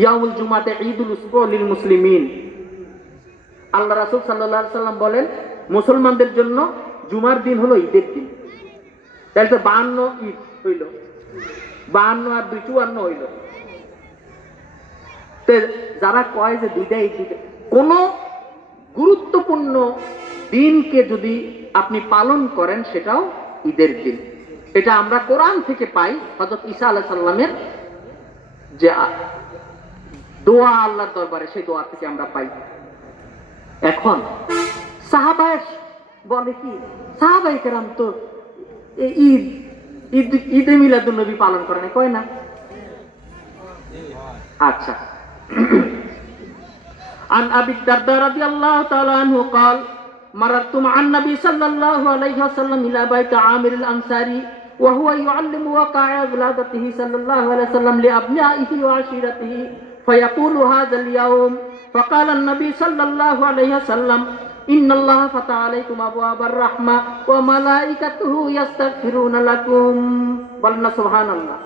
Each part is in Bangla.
ইয়াউমুল জুমাতে ঈদুল উসবুহ লিল মুসলিমিন। আল্লাহ রাসূল সাল্লাল্লাহু আলাইহি সাল্লাম বলেন, মুসলমানদের জন্য জুমার দিন হলো ঈদের দিন। তাহলে তো 52 ঈদ হইল, 52 আর 2 54 হইল। যারা কয় যে দুইটা ঈদ, কোন গুরুত্বপূর্ণ দিনকে যদি আপনি পালন করেন সেটাও ঈদের দিন। এটা আমরা কোরআন থেকে পাই। হযরত ঈসা আলাইহিস সালামের যে দোয়া আল্লাহর দরবারে, সেই দোয়া থেকে আমরা পাই। এখন সাহাবা বলে কি, সাহাবায়ে কেরাম তো ঈদে মিলাদুন নবী পালন করে না, কয় না? আচ্ছা। عن أبي الدرداء رضي الله تعالى عنه قال مررت مع النبي صلى الله عليه وسلم إلى بيت عامر الأنصاري وهو يعلم وقائع ولادته صلى الله عليه وسلم لأبنائه وعشيرته فيقول هذا اليوم فقال النبي صلى الله عليه وسلم إن الله فتح عليكم أبواب الرحمة وملائكته يستغفرون لكم বলনা সুবহানাল্লাহ।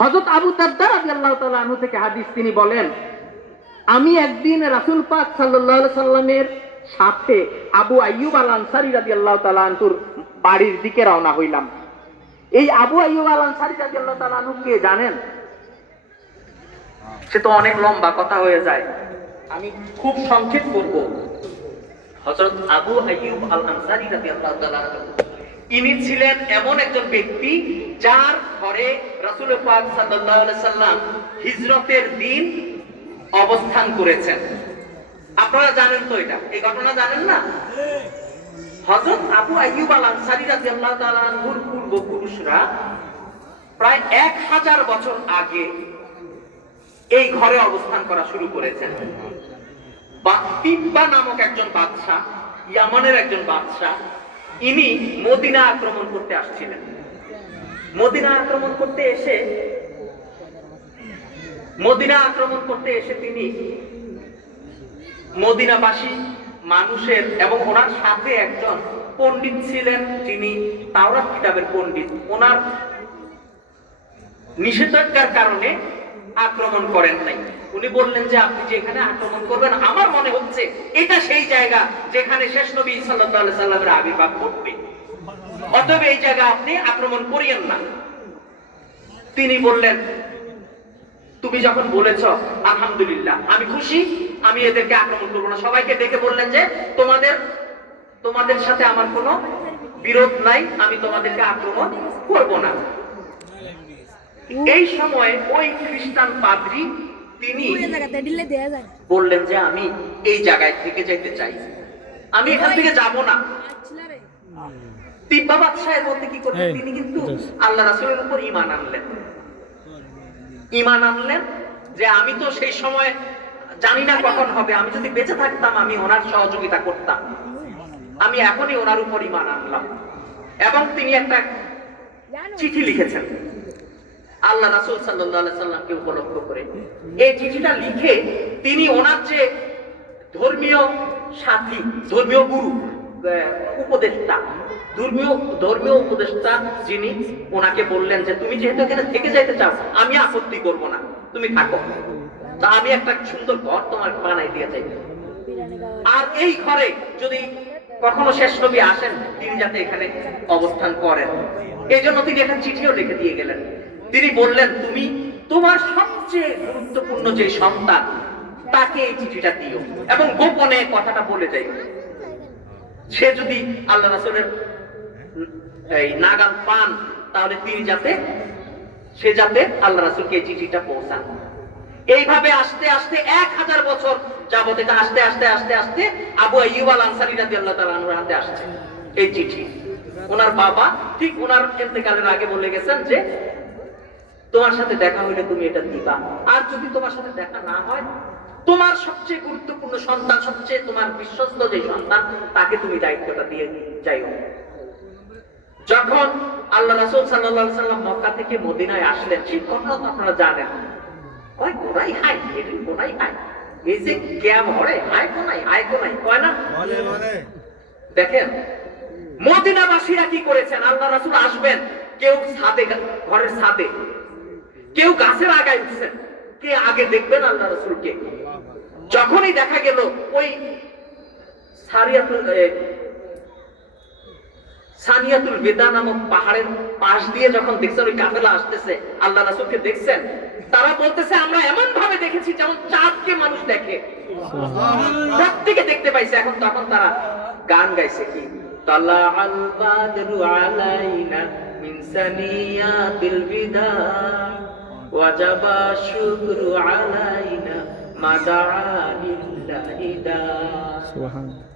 হযরত আবু দারদা রাদিয়াল্লাহু তাআলা আনহু থেকে হাদিস, তিনি বলেন, আমি একদিন রাসূল পাক সাল্লাল্লাহু আলাইহি সাল্লামের সাথে আবু আইয়ুব আল আনসারী রাদিয়াল্লাহু তাআলা আনহুর বাড়ির দিকে রওনা হইলাম। এই আবু আইয়ুব আল আনসারী রাদিয়াল্লাহু তাআলা আনহু কে জানেন? সে তো অনেক লম্বা কথা হয়ে যায়, আমি খুব সংক্ষেপ করব। হযরত আবু আইয়ুব আল আনসারী রাদিয়াল্লাহু তাআলা আনহু, ইনি ছিলেন এমন একজন ব্যক্তি যার ঘরে রাসূল পাক সাল্লাল্লাহু আলাইহি সাল্লাম হিজরতের দিন অবস্থান করেছেন। আপনারা জানেন তো এটা, এই ঘটনা জানেন না? হযরত আবু আইয়ুব আল আনসারী রাদিয়াল্লাহু তাআলা আনহুর পূর্বপুরুষরা প্রায় 1000 বছর আগে এই ঘরে অবস্থান করা শুরু করেছেন। তিব্বা নামক একজন বাদশা, ইয়ামানের একজন বাদশা, ইনি মদিনা আক্রমণ করতে আসছিলেন। মদিনা আক্রমণ করতে এসে তিনি মদিনাবাসী মানুষের এবং ওনার সাথে একজন পণ্ডিত ছিলেন, যিনি তাওরাত কিতাবের পণ্ডিত, ওনার নিষেধাজ্ঞার কারণে আক্রমণ করেন নাই। উনি বললেন যে আপনি যে এখানে আক্রমণ করবেন, আমার মনে হচ্ছে এটা সেই জায়গা যেখানে শেষ নবী সাল্লাল্লাহু আলাইহি সাল্লামের আবির্ভাব ঘটবে, অতএব এই জায়গা আপনি আক্রমণ করিয়েন না। তিনি বললেন, তুমি যখন বলেছ আলহামদুলিল্লাহ, আমি খুশি, আমি এদেরকে আক্রমণ করবো না। সবাইকে ডেকে বললেন যে তোমাদের সাথে আমার কোনো বিরোধ নাই, আমি তোমাদেরকে আক্রমণ করব না। এই সময় ওই খ্রিস্টান পাদ্রী তিনি বললেন যে আমি এই জায়গায় থেকে যেতে চাই, আমি এখান থেকে যাব না। তিব্বা বাদশাহের মধ্যে কি করলেন, তিনি কিন্তু আল্লাহ রাসূলের উপর ঈমান আনলেন যে আমি তো সেই সময় জানি না কখন হবে, আমি যদি বেঁচে থাকতাম আমি ওনার সহযোগিতা করতাম, আমি এখনই ওনার উপর ঈমান আনলাম। এবং তিনি একটা চিঠি লিখেছেন আল্লাহ রাসূল সাল্লাল্লাহু আলাইহি সাল্লামকে উপলক্ষ করে। এই চিঠিটা লিখে তিনি ওনার যে ধর্মীয় সাথী, ধর্মীয় গুরু, ধর্মীয় উপদেষ্টা যিনি, ওনাকে বললেন যে তুমি যেহেতু এখানে থেকে যাইতে চাও, আমি আপত্তি করব না, তুমি থাকো, তা আমি একটা সুন্দর ঘর তোমার বানাই দিয়ে চাই, আর এই ঘরে যদি কখনো শেষ নবী আসেন তিনি যাতে এখানে অবস্থান করেন। এই জন্য তিনি একটা চিঠিও লিখে দিয়ে গেলেন। তিনি বললেন, তুমি তোমার সবচেয়ে গুরুত্বপূর্ণ যে সন্তান তাকে এই চিঠিটা দিও এবং গোপনে কথাটা বলে যাই, সে যদি আল্লাহ রাসূলের এই নাগাল পান তাহলে সে যাতে আল্লাহ রাসূলকে এই চিঠিটা পৌঁছান। এইভাবে আস্তে আস্তে 1000 বছর যাবত এটা আস্তে আস্তে আবু আইয়ুব আল আনসারী রাদিয়াল্লাহু তাআলা আনহুর হাতে আসছে এই চিঠি। ওনার বাবা ঠিক ওনার ইন্তেকালের আগে বলে গেছেন যে তোমার সাথে দেখা হইলে তুমি এটা দিবা, আর যদি তোমার সাথে দেখা না হয় তোমার সবচেয়ে গুরুত্বপূর্ণ সন্তান, সবচেয়ে তোমার বিশ্বস্ত যে সন্তান, তাকে তুমি দায়িত্বটা দিয়ে যাইও। যখন আল্লাহ রাসূল সাল্লাল্লাহু আলাইহি সাল্লাম মক্কা থেকে মদিনায় আসলেন, সেই ঘটনা তো আপনারা জানেন। কয় কোনাই হাই, এটি কোনাই হাই, এই যে ক্যাম হরে হাই কোনাই কয় না, দেখেন মদিনাবাসীরা কি করেছেন। আল্লাহ রাসূল আসবেন, কেউ ছাদে, ঘরের ছাদে, কেউ গাছের আগায় উঠছেন, কে আগে দেখবেন আল্লাহ রাসূলকে। যখনই দেখা গেল ওই সানিয়াতুল বেদা নামক পাহাড়ের পাশ দিয়ে যখন দেখছেন ওই কাফেলা আসতেছে, আল্লাহ রাসূলকে দেখছেন, তারা বলতেছে আমরা এমন ভাবে দেখেছি যেমন চাঁদকে মানুষ দেখে, প্রত্যেকে দেখতে পাইছে। এখন তখন তারা গান গাইছে কি, তালাআল বাদরু আলাইনা মিন সানিয়াতিল বিদা ওয়াজাবা শুকরু আলাইনা মাদালিল্লাহি দা। সুবহানাল্লাহ।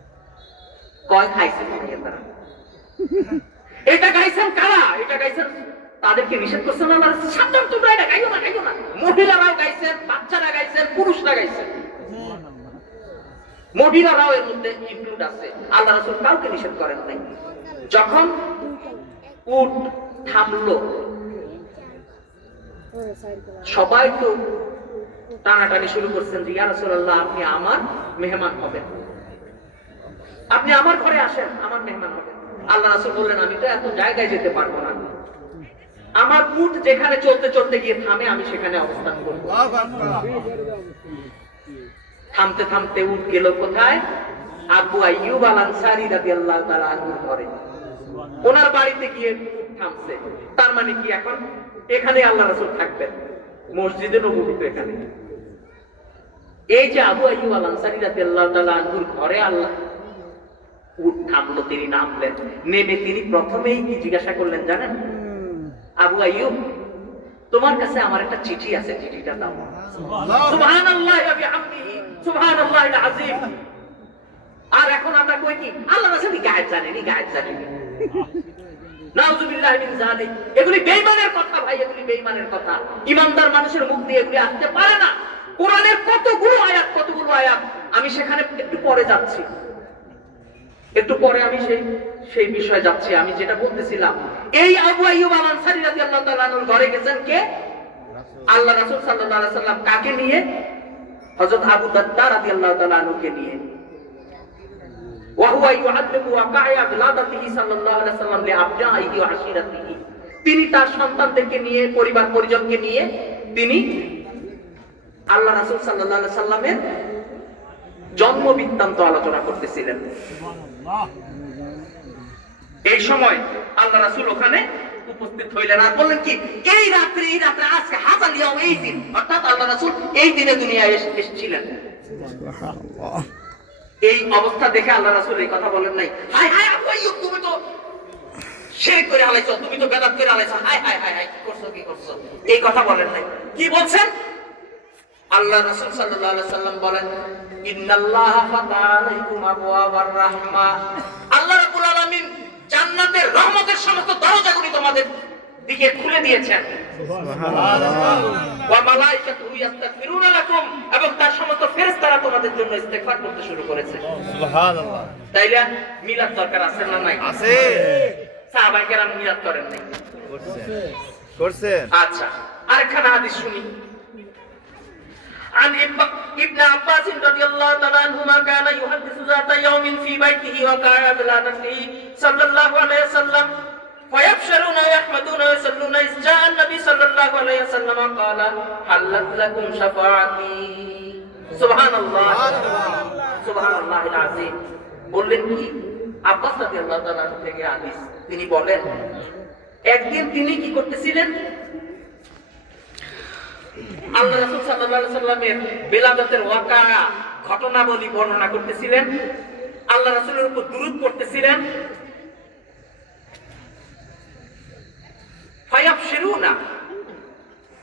কয় খাইছে তারা? এটা গাইছেন কারা? এটা গাইছেন, তাদেরকে নিষেধ করছেন আল্লাহ, সাবধান তোমরা এটা গাইও না, গাইও না। মহিলারাও গাইছেন, বাচ্চারা গাইছেন, পুরুষরা গাইছেন, মহিলারাও এর মধ্যে ইনক্লুড আছে। আল্লাহ রাসূল কাউকে নিষেধ করেন নাই। যখন উট থামলো, সবাই তো টানাটানি শুরু করছেন যে ইয়া রাসূলুল্লাহ আপনি আমার মেহমান হবেন, আপনি আমার ঘরে আসেন, আমার মেহমান হবেন। আল্লাহ রাসূল বললেন আমি তো এত জায়গায় যেতে পারবো না, আমার উট যেখানে চলতে চলতে গিয়ে থামে আমি সেখানে অবস্থান করব। থামতে থামতে উট গেল কোথায়? আবু আইয়ুব আল আনসারী রাদিয়াল্লাহু তাআলা আনহুর ঘরে, ওনার বাড়িতে গিয়ে থামছে। তার মানে কি এখন এখানে আল্লাহ রাসূল থাকবেন, মসজিদে নববী তো এখানে। এই যে আবু আইয়ুব আল আনসারী রাদিয়াল্লাহু তাআলা আনহুর ঘরে আল্লাহ উট থামলো, তিনি নামলেন। নেমে তিনি প্রথমেই কি জিজ্ঞাসা করলেন জানেন? আবু আইয়ুব তোমার কাছে আমার একটা চিঠি আছে, চিঠিটা দাও। সুবহানাল্লাহি ওয়া বিহামদিহি সুবহানাল্লাহিল আযীম। আর এখন আমরা কই কি আল্লাহ রাসূল গায়েব জানেনি, গায়েব জানেনি, নাউযুবিল্লাহি মিন যালিক। এগুলি বেঈমানের কথা ভাই, এগুলি বেঈমানের কথা। ঈমানদার মানুষের মুখ দিয়ে এগুলি আসতে পারে না। কোরআনের কতগুলো আয়াত, আমি সেখানে একটু পরে যাচ্ছি, একটু পরে আমি সেই বিষয়ে যাচ্ছি। আমি যেটা বলতেছিলাম, এই আবু আইয়ুব আল আনসারী রাদিয়াল্লাহু তাআলা আনহুর ঘরে গেছেন কে? আল্লাহ রাসূল সাল্লাল্লাহু আলাইহি সাল্লাম। কাকে নিয়ে? হযরত আবু দারদা রাদিয়াল্লাহু তাআলা আনহুকে নিয়ে। ওয়া হুয়া ইউআদ্দিবু ওয়াকায়া বিলাদাতিহি সাল্লাল্লাহু আলাইহি সাল্লাম লিআবনাইহি ওয়া আশিরাতিহি। তিনি তার সন্তানদেরকে নিয়ে, পরিবার পরিজনকে নিয়ে তিনি আল্লাহ রাসূল সাল্লাল্লাহু আলাইহি সাল্লামের জন্ম বৃত্তান্ত আলোচনা করতেছিলেন। এই সময় আল্লাহ রাসূল ওখানে উপস্থিত হইলেন আর বললেন কি, এই রাত্রে আজকে হাজার ইয়াম, এই দিন, অর্থাৎ আল্লাহ রাসূল এই দিনে দুনিয়ায় এসেছিলেন। সুবহানাল্লাহ। এই অবস্থা দেখে আল্লাহ রাসূল এই কথা বলেন নাই, হায় হায় আবু আইয়ুব তুমি তো শিরক করে আলাইছো, তুমি তো বেদাত করে আলাইছো, হায় হায় হায় কি করছো, এই কথা বলেন নাই। কি বলছেন? আল্লাহ রাসূল সাল্লাল্লাহু আলাইহি সাল্লাম বলেন, ইন্নাল্লাহা ফাতাহা আলাইকুম আবওয়াবার রাহমা। আল্লাহ রাব্বুল আলামিন জান্নাতের রহমতের সমস্ত দরজাগুলি তোমাদের দিকে খুলে দিয়েছেন। সুবহানাল্লাহ। ওয়া মালাইকাতুহু ইস্তাগফিরুনা লাকুম, এবং তার সমস্ত ফেরেশতারা তোমাদের জন্য ইস্তেগফার করতে শুরু করেছে। সুবহানাল্লাহ। তাইলে মিলাদ দরকার আছে না নাই? আছে। সাহাবায়ে কেরাম মিলাদ করেন নাই? করছেন। আচ্ছা, আরেকখানা হাদিস শুনি। عن ابن عباس رضي الله تعالى عنهما كان يحدث ذات يوم في بيته وقال بلادته صلى الله عليه وسلم فيبشرون ويحمدون ويصلون إذ جاء النبي صلى الله عليه وسلم قال حلت لكم شفاعتي سبحان الله سبحان الله العظيم। বললেন কি, আব্বাস রাদিয়াল্লাহু তাআলা থেকে হাদিস, তিনি বলেন একদিন তিনি কি করতেছিলেন, আল্লাহ রাসূল সাল্লাল্লাহু আলাইহি সাল্লামের বেলাদতের ওয়াকিয়া ঘটনাবলী বর্ণনা করতেছিলেন, আল্লাহ রাসূলের উপর দুরূদ পড়তেছিলেন। ফায়াবশিরুনা,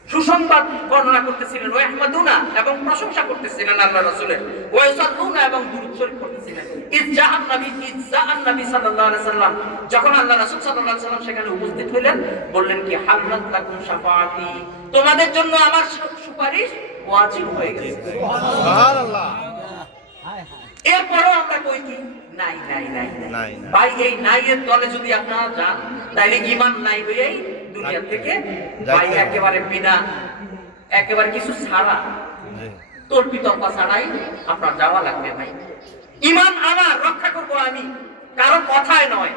সুসংবাদ বর্ণনা করতেছিলেন, ওয়া আহমাদুনা, এবং প্রশংসা করতেছিলেন আল্লাহ রাসূলের, ওয়া ইউসাল্লুনা, এবং দুরূদ শরীফ পড়তেছিলেন। ইজ্জাআন নবী সাল্লাল্লাহু আলাইহি সাল্লাম, যখন আল্লাহ রাসূল সাল্লাল্লাহু আলাইহি সাল্লাম সেখানে উপস্থিত হলেন, বললেন কি, হাল্লাত লাকুম শাফাআতি, তোমাদের জন্য আমার সুপারিশ ওয়াজিব হয়ে গেছে। সুবহানাল্লাহ। এরপরও আমরা কই কি, নাই নাই নাই নাই ভাই, এই নাইয়ের দলে যদি আপনারা যান তাহলে ঈমান নাই হয়েই দুনিয়া থেকে ভাই একেবারে বিনা, একেবারে কিছু ছাড়া, তর্পিতপা ছাড়াই আপনার যাওয়া লাগবে ভাই। ঈমান আমার রক্ষা করব আমি, কারো কথায় নয়,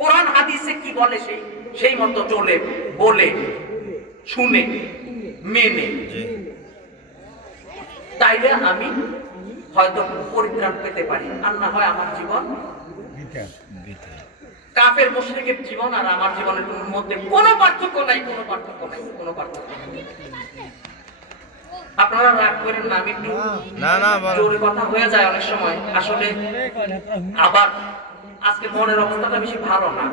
কোরআন হাদিসে কি বলে সেই মতো চলে, বলে, শুনে, মেনে, তাইলে আমি হয়তো পরিত্রাণ পেতে পারি, আর না হয় আমার জীবন কাফের মুশরিকের জীবন আর আমার জীবনের মধ্যে কোনো পার্থক্য নাই, কোনো পার্থক্য নাই, কোনো পার্থক্য নাই। আপনারা রাগ করেন না, আমি একটু জোরে কথা হয়ে যায় অনেক সময় আসলে। আবার আজকে মনের অবস্থাটা বেশি ভালো না,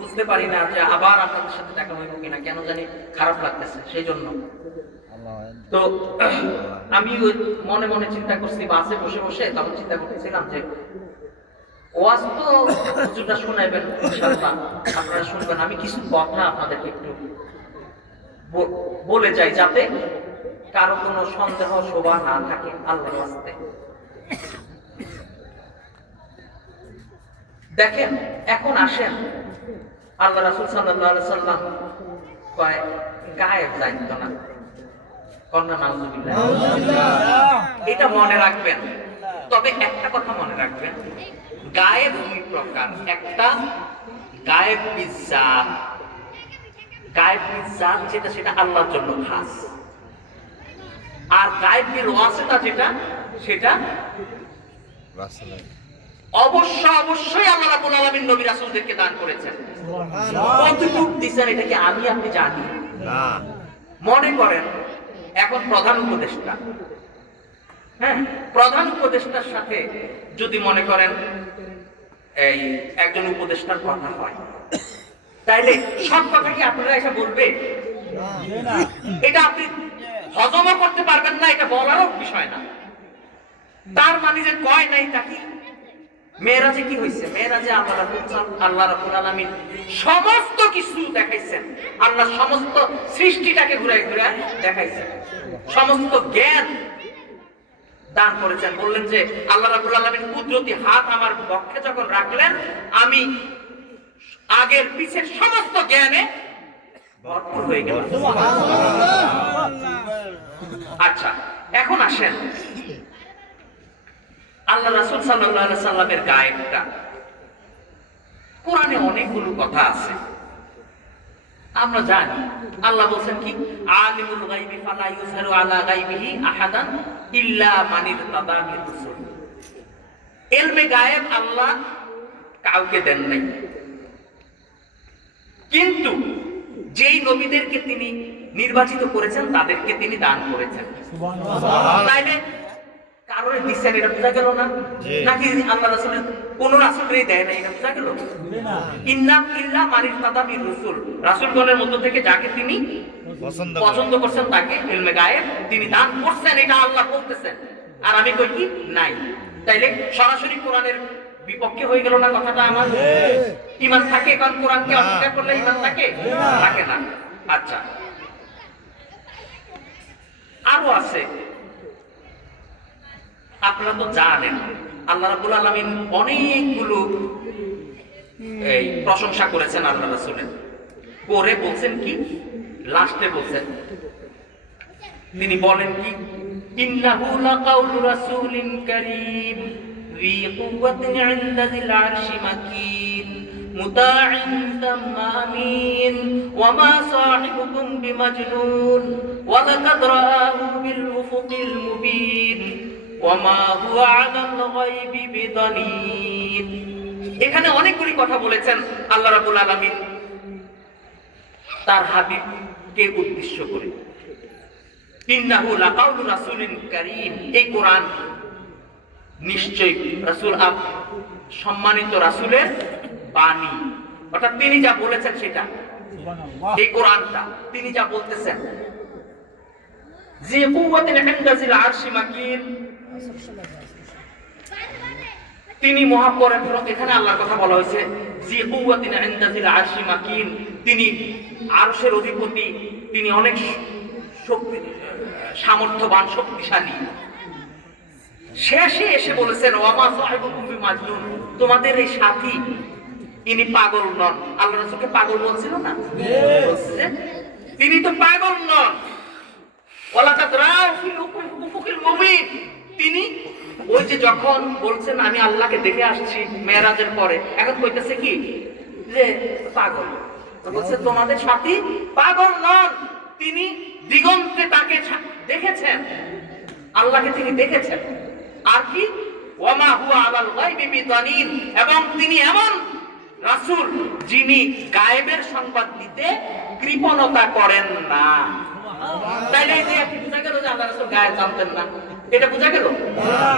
বুঝতে পারি না যে আবার আপনাদের সাথে দেখা হইব কিনা, কেন জানি খারাপ লাগতেছে সেই জন্য। তো আমি মনে মনে চিন্তা করছি, বাসে বসে বসে তখন চিন্তা করতেছিলাম যে ওয়াজ তো হুজুরটা শোনাইবেন, ইনশাআল্লাহ আপনারা শুনবেন, আমি কিছু কথা আপনাদেরকে একটু বলে যাই যাতে কারো কোনো সন্দেহ শোভা না থাকে আল্লাহর রাস্তায়। দেখেন এখন আসেন, আল্লাহ রাসূল সাল্লাল্লাহু আলাইহি সাল্লাম কয় গায়েব যাইতো না, কন্যা নাউজুবিল্লাহ, এটা মনে রাখবেন। তবে একটা কথা মনে রাখবেন, গায়েব দুই প্রকার, একটা গায়েব বিজাত, গায়েব বিজাত যেটা সেটা আল্লাহর জন্য খাস, আর গায়েব বিল ওয়াসিতা যেটা সেটা অবশ্যই আল্লাহ রাব্বুল আলামিন নবী রাসূলদেরকে দান করেছেন। কতটুকু দিবেন এটা কি আমি আপনি জানি না। মনে করেন এখন প্রধান উপদেষ্টা, হ্যাঁ, প্রধান উপদেষ্টার সাথে যদি মনে করেন এই একজন উপদেষ্টার কথা হয়, তাইলে সব কথা কি আপনারা এসে বলবে? এটা আপনি হজমও করতে পারবেন না, এটা বলারও বিষয় না। তার মানে যে কয় নাই তা কি? মেরাজে কি হয়েছে? মেরাজে আল্লাহ রাব্বুল আলামিন সমস্ত কিছু দেখাইছেন, আল্লাহ সমস্ত সৃষ্টিটাকে ঘুরাই ঘুরাই দেখাইছেন, সমস্ত জ্ঞান দান করেছেন। বললেন যে আল্লাহ রাব্বুল আলামিন কুদরতি হাত আমার বক্ষে যখন রাখলেন, আমি আগের পিছের সমস্ত জ্ঞানে ভরপুর হয়ে গেলাম। আচ্ছা, এখন আসেন আল্লাহ রাসূল সাল্লাল্লাহু আলাইহি সাল্লামের গায়েবটা। কোরআনে অনেকগুলো কথা আছে, আমরা জানি। আল্লাহ বলেন কি, আলিমুল গায়বি ফালা ইউযহিরু আলা গায়বিহি আহাদান ইল্লা মান ইরতাদা মির রাসূল। ইলমে গায়েব আল্লাহ কাউকে দেন নাই, কিন্তু যেই নবীদেরকে তিনি নির্বাচিত করেছেন তাদেরকে তিনি দান করেছেন। সুবহানাল্লাহ। তাইলে কারণে দিচ্ছেন এটা বোঝা গেল না? নাকি আল্লাহ রাসূলের কোন রাসূলই দেয় না, এটা বোঝা গেল না? ইন্নাম ইল্লা মান ইরতাদা মির রাসূল, রাসূলগণের মধ্য থেকে যাকে তিনি পছন্দ করছেন তাকে ইলমে গায়েব তিনি দান করছেন, এটা আল্লাহ বলতেছেন। আর আমি কই কি নাই, তাইলে সরাসরি কোরআনের বিপক্ষে হয়ে গেল না কথাটা আমার? ঈমান থাকে, কারণ কোরআনকে অস্বীকার করলে ঈমান থাকে না। আচ্ছা, আরো আছে, আপনারা তো জানেন আল্লাহ রাব্বুল আলামিন অনেকগুলো এই প্রশংসা করেছেন আল্লাহ রাসূলের, করে বলছেন কি, লাস্টে বলছেন, তিনি বলেন কি, ইন্নাহু লাকাউলু রাসূলিন কারীম যী কুওয়াতিন ইনদা যিল আরশি মাকিন মুতাইন সাম্মা আমিন ওয়া মা সাহিবুকুম বিমাজনুন ওয়া লাকাদ রাআহু বিল উফুকিল মুবিন ওয়া মা হুয়া আলাল গায়বি বিদানীন। এখানে অনেকগুলি কথা বলেছেন আল্লাহ রাব্বুল আলামিন তার হাবিবকে উদ্দেশ্য করে। ইন্নাহু লাকাউলু রাসূলিন কারীম, এই কোরআন নিশ্চয়ই রাসূল সম্মানিত রাসূলের বাণী, অর্থাৎ তিনি যা বলেছেন সেটা, এই কোরআনটা তিনি যা বলতেছেন। যে কুওয়াতিন ইনদা যিল আরশি মাকিন, তিনি মহাপরাক্রম, এখানে আল্লাহর কথা বলা হয়েছে, যে কুওয়াতিন ইনদা যিল আরশি মাকিন, তিনি আরশের অধিপতি, তিনি অনেক শক্তি সামর্থ্যবান শক্তিশালী। শেষে এসে বলেছেন ওয়া মা সাহিবুকুম বিমাজনুন, তোমাদের এই সাথী ইনি পাগল নন। আল্লাহ রাসূলকে পাগল বলছিল না? বলছে তিনি তো পাগল নন। ওয়ালাকাদ রাআহু ফিল উফুকিল মুবিন, তিনি ওই যে যখন বলছেন আমি আল্লাহকে দেখে আসছি মেরাজের পরে, এখন কইতেছে কি যে পাগল, তো বলছে তোমাদের সাথী পাগল নন, তিনি দিগন্তে তাকে দেখেছেন, আল্লাহকে তিনি দেখেছেন। আর কি ওয়ামা হুয়া আলাল গায়বি বিদানিন, এবং তিনি এমন রাসূল যিনি গায়েবের সংবাদ দিতে কৃপণতা করেন না। তাইলে এই যে বোঝা গেল যে আল্লাহ রাসূল গায়েব জানতেন না, এটা বোঝা গেল না।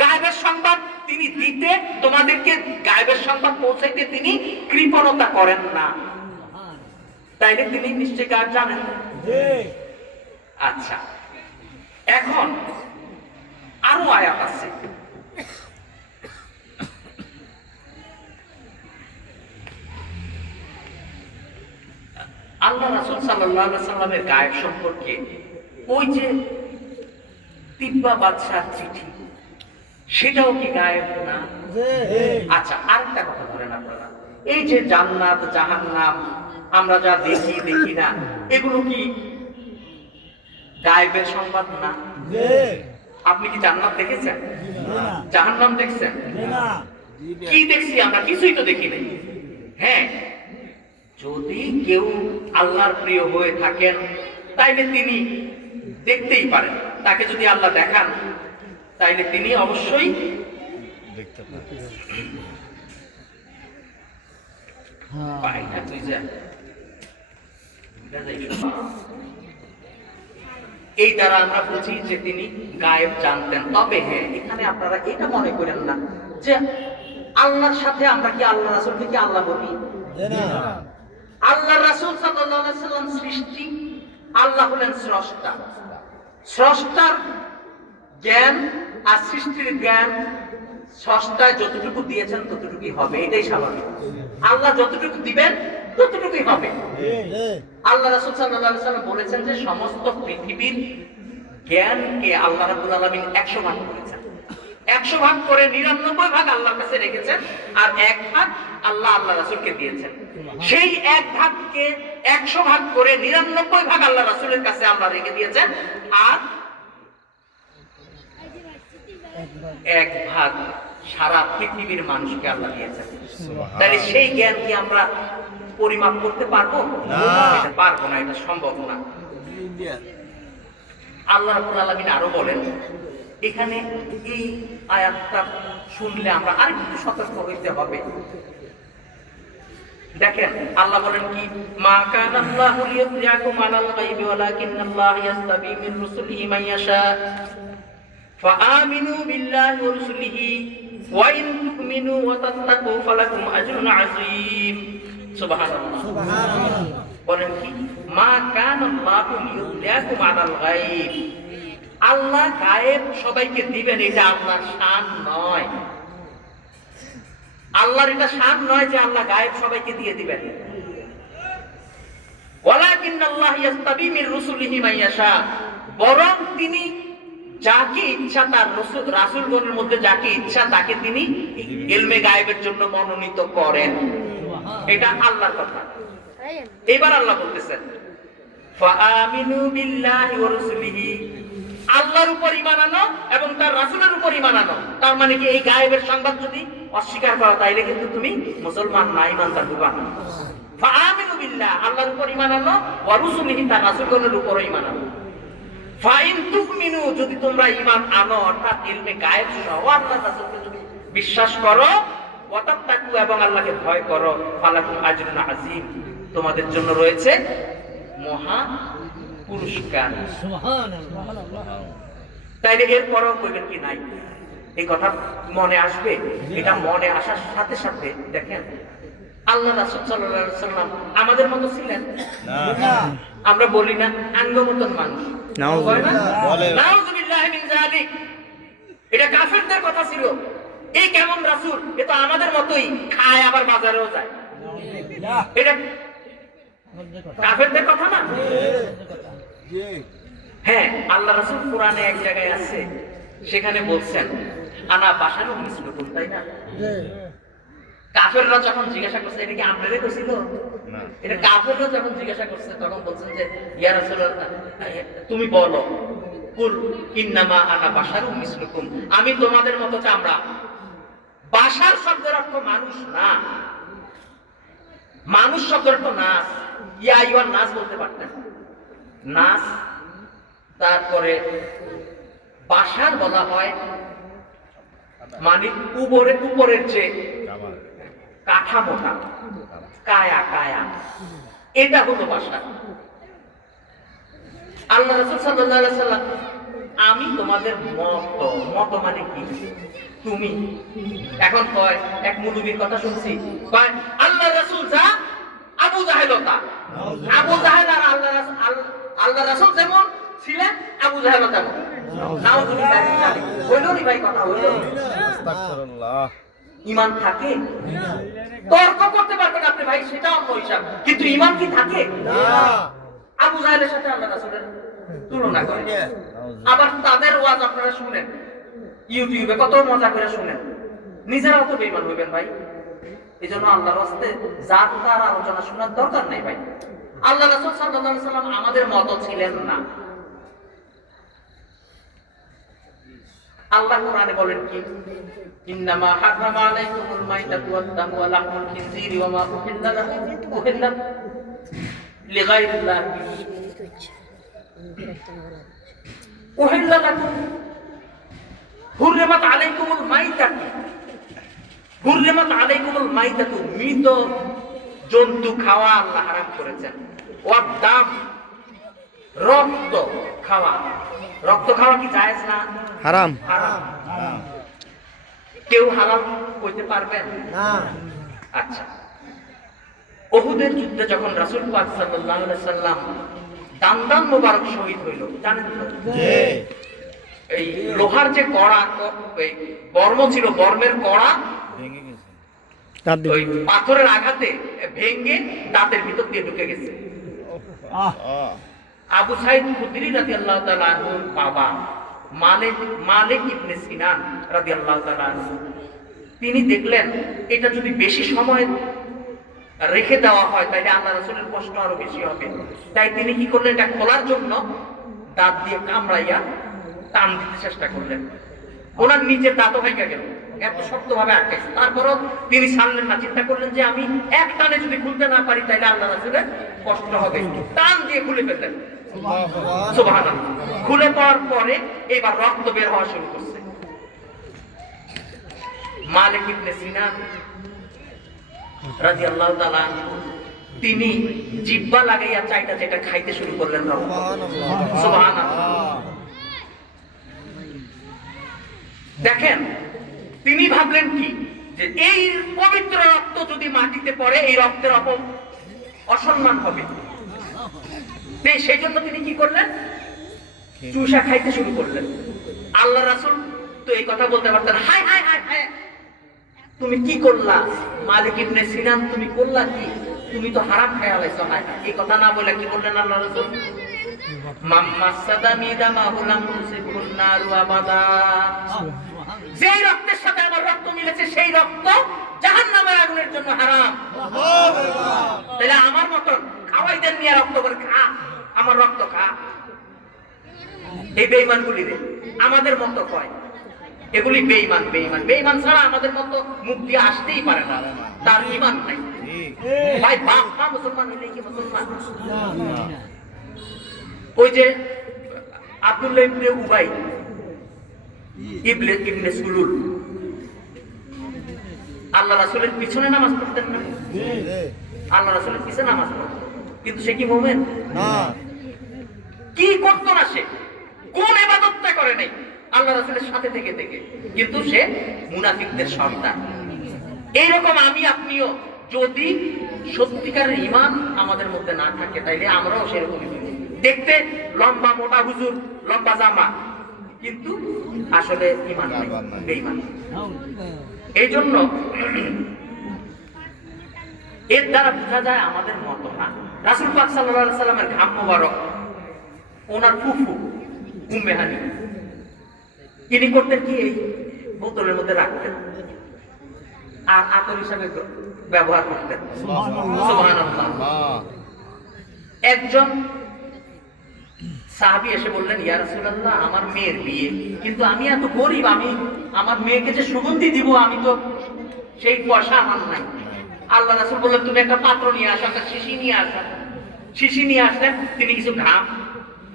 গায়েবের সংবাদ তিনি দিতে, তোমাদেরকে গায়েবের সংবাদ পৌঁছাইতে তিনি কৃপণতা করেন না, তাইলে তিনি নিশ্চয়ই গায়েব জানেন। আচ্ছা, এখন আরো আয়াত আছে। আল্লাহ রাসূল সাল্লাল্লাহু আলাইহি সাল্লামের গায়েব সম্পর্কে ওই যে তিব্বা বাদশার চিঠি, সেটাও কি গায়েব না? আচ্ছা, আরেকটা কথা ধরেন আপনারা, এই যে জান্নাত জাহান্নাম আমরা যা দেখি দেখি না, এগুলো কি গায়েবের সংবাদ না? আপনি কি জান্নাত দেখেছেন? জাহান্নাম দেখছেন? কি দেখছি আমরা? কিছুই তো দেখি নাই। হ্যাঁ, যদি কেউ আল্লাহর প্রিয় হয়ে থাকেন তাইলে তিনি দেখতেই পারেন। তাকে যদি আল্লাহ দেখান তাইলে তিনি অবশ্যই দেখতে পারেন। এই দ্বারা আমরা বুঝি যে তিনি গায়েব জানতেন। তবে হ্যাঁ, এখানে আপনারা এটা মনে করেন না যে আল্লাহর সাথে আমরা কি আল্লাহ রাসূলকে কি আল্লাহ বলি? আল্লাহ রাসূল সাল্লাল্লাহু আলাইহি সাল্লাম সৃষ্টি, আল্লাহ হলেন স্রষ্টা। স্রষ্টার জ্ঞান আর সৃষ্টির জ্ঞান স্রষ্টা যতটুকু দিয়েছেন ততটুকুই হবে, এটাই স্বাভাবিক। আল্লাহ যতটুকু দিবেন ততটুকুই হবে। আল্লাহ রাসূল সাল্লাল্লাহু আলাইহি সাল্লাম বলেছেন যে সমস্ত পৃথিবীর জ্ঞানকে আল্লাহ রাব্বুল আলামিন 100 ভাগ করেছেন। 100 ভাগ করে 99 ভাগ আল্লাহর কাছে রেখেছেন, আর 1 ভাগ আল্লাহ রাসূলকে দিয়েছেন। সেই 1 ভাগকে 100 ভাগ করে 99 ভাগ আল্লাহ রাসূলের কাছে আল্লাহ রেখে দিয়েছেন, আর 1 ভাগ সারা পৃথিবীর মানুষকে আল্লাহ দিয়েছেন। তাহলে সেই জ্ঞান কি আমরা পরিমাপ করতে পারবো? এটা পারবো না, এটা সম্ভব না। আল্লাহ রাব্বুল আলামিন আরো বলেন, এখানে এই আয়াতটা শুনলে আমরা আরেকটু সতর্ক হইতে হবে। দেখেন আল্লাহ বলেন কি, মা কানা আল্লাহু লিয়াকুম আলাল গায়বি ওয়ালাকিন্নাল্লাহা ইয়াসতাবি মিন রুসুলিহি মান ইয়াশা ফাআমিনু বিল্লাহি ওয়া রুসুলিহি ওয়া ইন তু'মিনু ওয়া তাত্তাকু ফালাকুম আজরুন আযীম। সুবহানাল্লাহ, সুবহানাল্লাহ। বলেন কি, মা কানা আল্লাহু লিয়াকুম আলাল গায়ব, আল্লাহ গায়েব সবাইকে দিবেন, এটা আল্লাহর শান নয়। আল্লাহর এটা শান নয় যে আল্লাহ গায়েব সবাইকে দিয়ে দিবেন। ওয়ালাকিন্নাল্লাহা ইয়াসতাবি মির রুসুলিহি মান ইয়াশা, বরং তিনি যাকে ইচ্ছা তার রাসূলগণের মধ্যে যাকে ইচ্ছা তাকে তিনি ইলমে গায়েবের জন্য মনোনীত করেন। এটা আল্লাহর কথা। এবার আল্লাহ বলতেছেন ফাআমিনু বিল্লাহি ওয়া রাসূলিহি, আল্লাহর উপর ঈমান আনো এবং তার রাসূলের উপর ঈমান আনো। তার মানে কি, এই গায়েবের সংবাদ যদি অস্বীকার করো তাইলে কিন্তু তুমি মুসলমান না, ঈমানদার হবা না। ফাআমিনু বিল্লাহ, আল্লাহর উপর ঈমান আনো, ওয়া রাসূলিহি, তার রাসূলগণের উপর ঈমান আনো। ফাইন তুমিনু, যদি তোমরা ঈমান আনো অর্থাৎ ইলমে গায়েব সহ আল্লাহর রাসূলকে যদি বিশ্বাস করো, ওয়া তাত্তাকু, এবং আল্লাহকে ভয় করো, ফালাকুম আজরুন আযীম, তোমাদের জন্য রয়েছে মহা পুরস্কার। তাইলে এরপরও কইবেন কি নাই, এই কথা মনে আসবে। এটা মনে আসার সাথে সাথে দেখেন আল্লাহ রাসূল সাল্লাল্লাহু আলাইহি সাল্লাম আমাদের মতো ছিলেন না। আমরা বলি না আঙ্গমতন মানুষ, নাউযুবিল্লাহি মিন যালিক, এটা কাফেরদের কথা ছিল। এই কেমন রাসূল, এ তো আমাদের মতোই, খায় আবার বাজারেও যায়। এটা কাফেরদের কথা না? হ্যাঁ, আল্লাহ রাসূল কোরআনে এক জায়গায় আছে, সেখানে বলছেন আনা বাশারুম মিসলুকুম, তাই না? কাফেররা যখন জিজ্ঞাসা করছে এটা কি আপনারে কইছিল না, এটা কাফেররা যখন জিজ্ঞাসা করছে তখন বলছেন যে ইয়া রাসূলুল্লাহ, তুমি বলো কুল ইন্নামা আনা বাশারুম মিসলুকুম, আমি তোমাদের মতো চামড়া। বাশার শব্দের অর্থ মানুষ না, মানুষ শব্দের অর্থ নাস। ইয়া আইয়ুহান নাস বলতে পারতেন, নাস, তারপরে বাসার বলা হয় মানে উপরের যে কাঠামোটা, কায়া কায়া, এটা হলো বাসা। আল্লাহ রাসূল সাল্লাল্লাহু আলাইহি সাল্লাম, আমি তোমাদের মত মানে কি? তুমি। এখন কয় এক মুলুবির কথা শুনছি, কয় আল্লাহ রাসূল যা, আবু জাহেল তা। আবু জাহেল আর আল্লাহ রাসূল যেমন ছিলেন, আবু জাহেল তেমন। নাউযুবিল্লাহ মিন যালিক। হইলো নি ভাই কথা, হইলো? আস্তাগফিরুল্লাহ। ঈমান থাকে? তর্ক করতে পারবেন আপনি ভাই, সেটা অন্য হিসাব, কিন্তু ঈমান কি থাকে? না। আবু জাহেলের সাথে আল্লাহ রাসূলের তুলনা করেন। আবার তাদের ওয়াজ আপনারা শুনেন, ইউটিউবে কত মজা করে শুনেন, নিজেরাও তো বেঈমান হইবেন ভাই। এজন্য আল্লাহর রাস্তায় জাত তার আলোচনা শোনার দরকার নাই ভাই। আল্লাহ রাসূল সাল্লাল্লাহু আলাইহি সাল্লাম আমাদের মত ছিলেন না। আল্লাহ কোরআনে বলেন কি? ইন্নামা হারামা আলাইকুমুল মাইতাতু ওয়াদ-দামু ওয়া লাহমুল খিনজিরি ওয়া মা উহিল্লা লিগাইরিল্লাহ উহিল্লা লাকুম হুররিমাত আলাইকুমুল মাইতাতু। হুররিমাত আলাইকুমুল মাইতাতু, মৃত জন্তু খাওয়া আল্লাহ হারাম করেছেন। ওয়াদ-দাম, রক্ত খাওয়া। রক্ত খাওয়া কি জায়েজ না? হারাম। হারাম। কেউ হালাল কইতে পারবেন না? আচ্ছা, উহুদের যুদ্ধে যখন রাসূল পাক সাল্লাল্লাহু আলাইহি সাল্লাম দান্দান মোবারক শহীদ হইল, জানেন তো? জি। এই লোহার যে কড়া, এই বর্ম ছিল, বর্মের কড়া ভেঙে গেছে, ওই পাথরের আঘাতে ভেঙে দাঁতের ভিতর দিয়ে ঢুকে গেছে। আবু সাঈদ খুদরি রাদিয়াল্লাহু তাআলা আনহুর বাবা মালিক ইবনে সিনান রাদিয়াল্লাহু তাআলা আনহু, তিনি দেখলেন এটা যদি বেশি সময় রেখে দেওয়া হয় তাহলে আল্লাহ রাসূলের কষ্ট আরো বেশি হবে। তাই তিনি কি করলেন, এটা খোলার জন্য দাঁত দিয়ে কামড়াইয়া টান দিতে চেষ্টা করলেন। ওনার নিচের দাঁতও ভেঙে গেল, এত শক্তভাবে আটকেছে। তারপরও তিনি ছাড়লেন না। চিন্তা করলেন যে আমি এক টানে যদি খুলতে না পারি তাহলে আল্লাহ রাসূলের কষ্ট হবে। টান দিয়ে খুলে ফেললেন। সুবহানাল্লাহ। খুলে পাওয়ার পরে এবার রক্ত বের হওয়া শুরু করছে। মালিক ইবনে সিনান রাদিয়াল্লাহু তাআলা তিনি জিহ্বা লাগাইয়া চাইটা যেটা খাইতে শুরু করলেন। সুবহানাল্লাহ। দেখেন, তিনি ভাবলেন কি, যে এই পবিত্র রক্ত যদি মাটিতে পড়ে এই রক্তের অসম্মান হবে। সেই জন্য তিনি কি করলেন, চুষা খাইতে শুরু করলেন। আল্লাহ রাসূল তো এই কথা বলতে পারতেন, হায় হায় হায় হায়, তুমি কি করলা মালিক ইবনে সিনান, তুমি করলা কি? তুমি তো হারাম খায়া লাইছো। হায়, এই কথা না বলে কি বললেন আল্লাহ রাসূল? মাম্মাসাদামি দামাহুলাম তুসিবুন নারু আবাদা। যেই রক্তের সাথে আমার রক্ত মিলেছে সেই রক্ত জাহান্নামের আগুনের জন্য হারাম। তাহলে আমার মতন খাওয়াইদের নিয়ে রক্ত করে খা, আমার রক্ত খা। এই বেঈমানগুলি রে আমাদের মতো কয়, এগুলি বেঈমান। বেঈমান বেঈমান ছাড়া আমাদের মতো মুখ দিয়ে আসতেই পারে না, তার ঈমান নাই ভাই। বাপ মা মুসলমান হইলে কি মুসলমান? ওই যে আব্দুল্লাহ ইবনে উবাই ইবনে সুলুল আল্লাহ রাসূলের পিছনে নামাজ পড়তেন না? আল্লাহ রাসূলের পিছনে নামাজ পড়তেন, কিন্তু সে কি মুমিন না? কি করতো না সে? কোন ইবাদতটা করে নাই আল্লাহ রাসূলের সাথে থেকে থেকে, কিন্তু সে মুনাফিকদের সন্তান। এইরকম আমি আপনিও যদি সত্যিকারের ঈমান আমাদের মধ্যে না থাকে তাইলে আমরাও সেরকমই দেখতে লম্বা মোটা হুজুর, লম্বা জামা, কিন্তু আসলে ঈমান নাই, বেঈমান। এই জন্য এর দ্বারা বোঝা যায় আমাদের মত না। রাসূল পাক সাল্লাল্লাহু আলাইহি সাল্লামের ঘাম মোবারক ওনার ফুফু উম্মে হানি তিনি করতেন কি, এই বোতলের মধ্যে রাখতেন আর আতর হিসাবে ব্যবহার করতেন। সুবহানাল্লাহ। একজন সাহাবী এসে বললেন, ইয়া রাসূলুল্লাহ, আমার মেয়ের বিয়ে, কিন্তু আমি এত গরীব, আমি আমার মেয়েকে যে সুগন্ধি দিব আমি তো সেই পয়সা আমার নাই। আল্লাহ রাসূল বললেন, তুমি একটা পাত্র নিয়ে আসো, একটা শিশি নিয়ে আসো। শিশি নিয়ে আসলেন, তিনি কিছু ঘাম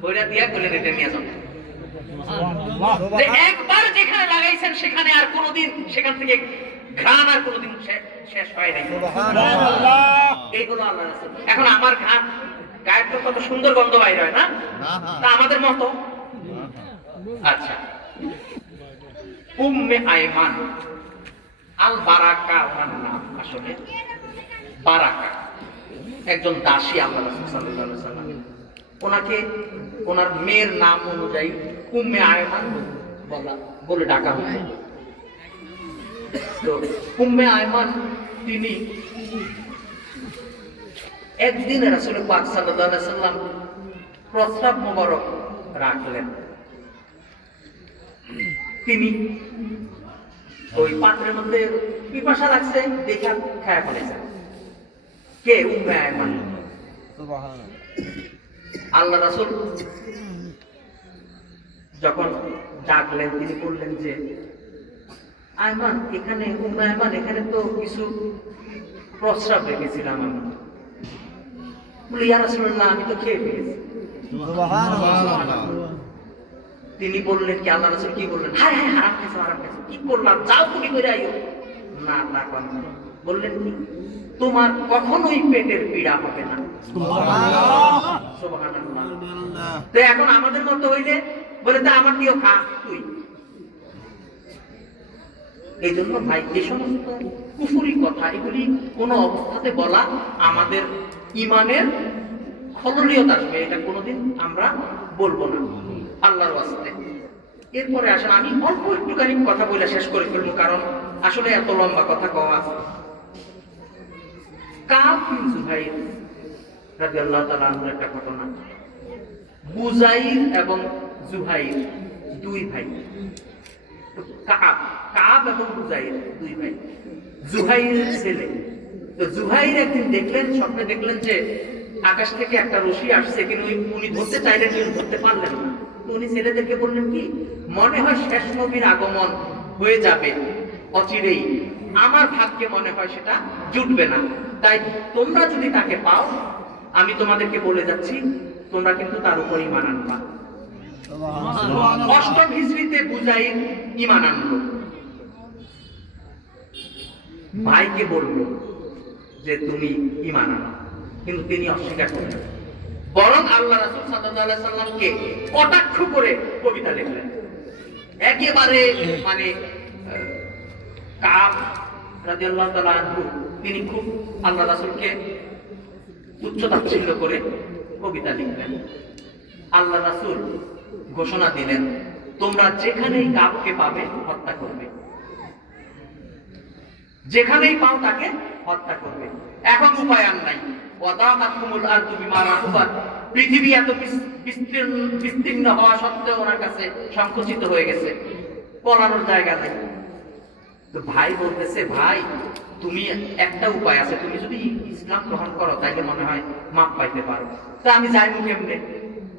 বইরা দিয়া বললেন, এটা নিয়ে যাও। যে একবার যেখানে লাগাইছেন সেখানে আর কোনোদিন সেখান থেকে ঘ্রাণ আর কোনোদিন শেষ হয় নাই। এই হলো আল্লাহ রাসূল। এখন আমার গায়ের তো কত সুন্দর গন্ধ বাইর হয় না, তা আমাদের মতো। আচ্ছা, উম্মে আয়মান আল বারাকা ওনার নাম, আসলে বারাকা একজন দাসী আল্লাহ রাসূল সাল্লাল্লাহু আলাইহি ওয়াসাল্লাম। ওনাকে ওনার মেয়ের নাম অনুযায়ী উম্মে আয়মান বলে ডাকা হতো। তো উম্মে আয়মান তিনি একদিন রাসূল পাক সাল্লাল্লাহু আলাইহি ওয়াসাল্লাম প্রস্রাব মোবারক রাখলেন। তিনি ওই পাত্রের মধ্যে পিপাসা লাগছে দেখে খায়া ফেলেছেন। কে? উম্মে আয়মান। আল্লাহ রাসূল যখন ডাকলেন তিনি বললেন যে আয়মান এখানে, উম্মে আয়মান এখানে তো কিছু প্রস্রাব রেখেছিলাম আমি। বলে ইয়া রাসূলুল্লাহ আমি তো খেয়ে ফেলেছি। তিনি বললেন কি, আল্লাহ রাসূল কি বললেন? হায় হায় হারাম খেয়েছো, হারাম খেয়েছো, কি করলাম, যাও তুমি করে আইও। না না বললেন কি, তোমার কখনোই পেটের পীড়া হবে না। সুবহানাল্লাহ। তো এখন আমাদের মতো হইলে বলে তা আমার দিও খা তুই। এই জন্য ভাই এই সমস্ত কুফরি কথা এগুলি কোন অবস্থাতে বলা আমাদের ইমানের খলনীয়ত আসবে, এটা কোনোদিন আমরা বলবো না আল্লাহর ওয়াস্তে। এরপরে আসেন আমি অল্প একটুখানি কথা বলে শেষ করে ফেলবো, কারণ আসলে এত লম্বা কথা কম আছে। কাব বিন জুহাইর রাদিয়াল্লাহু তাআলা আনহু একটা ঘটনা। বুজাইর এবং জুহাইর দুই ভাই। কাব এবং বুজাইর দুই ভাই, জুহাইরের ছেলে। তো জুহাইর একদিন দেখলেন, স্বপ্নে দেখলেন যে আকাশ থেকে একটা রশি আসছে, কিন্তু উনি ধরতে চাইলেন কিন্তু ধরতে পারলেন না। তো উনি ছেলেদেরকে বললেন কি, মনে হয় শেষ নবীর আগমন হয়ে যাবে অচিরেই, আমার ভাগ্যে মনে হয় সেটা জুটবে না, তাই তোমরা যদি তাকে পাও আমি তোমাদেরকে বলে যাচ্ছি তোমরা কিন্তু তার উপর ঈমান আনবা। অষ্টম হিজরিতে বুজাইর ঈমান আনলো, ভাইকে বললো যে তুমি ঈমান আনো, কিন্তু তিনি অস্বীকার করলেন। বরং আল্লাহ রাসূল সাল্লাল্লাহু আলাইহি সাল্লামকে কটাক্ষ করে কবিতা লিখলেন। একেবারে মানে কাব রাদিয়াল্লাহু তাআলা আনহু তিনি খুব আল্লাহ রাসূলকে উচ্চতাচ্ছিল্য করে কবিতা লিখলেন। আল্লাহ রাসূল ঘোষণা দিলেন তোমরা যেখানেই কাবকে পাবে হত্যা করবে, যেখানেই পাও তাকে হত্যা করবে। এখন উপায় আর নাই। ওয়াদাআতকুমুল আরদু বিমা রাহুবাত, পৃথিবী এত বিস্তীর্ণ হওয়া সত্ত্বেও ওনার কাছে সংকুচিত হয়ে গেছে, পলানোর জায়গা নেই। তো ভাই বলতেছে, ভাই তুমি একটা উপায় আছে, তুমি যদি ইসলাম গ্রহণ করো তাইলে মনে হয় মাপ পাইতে পারো। তা আমি যাইবো কেমনে?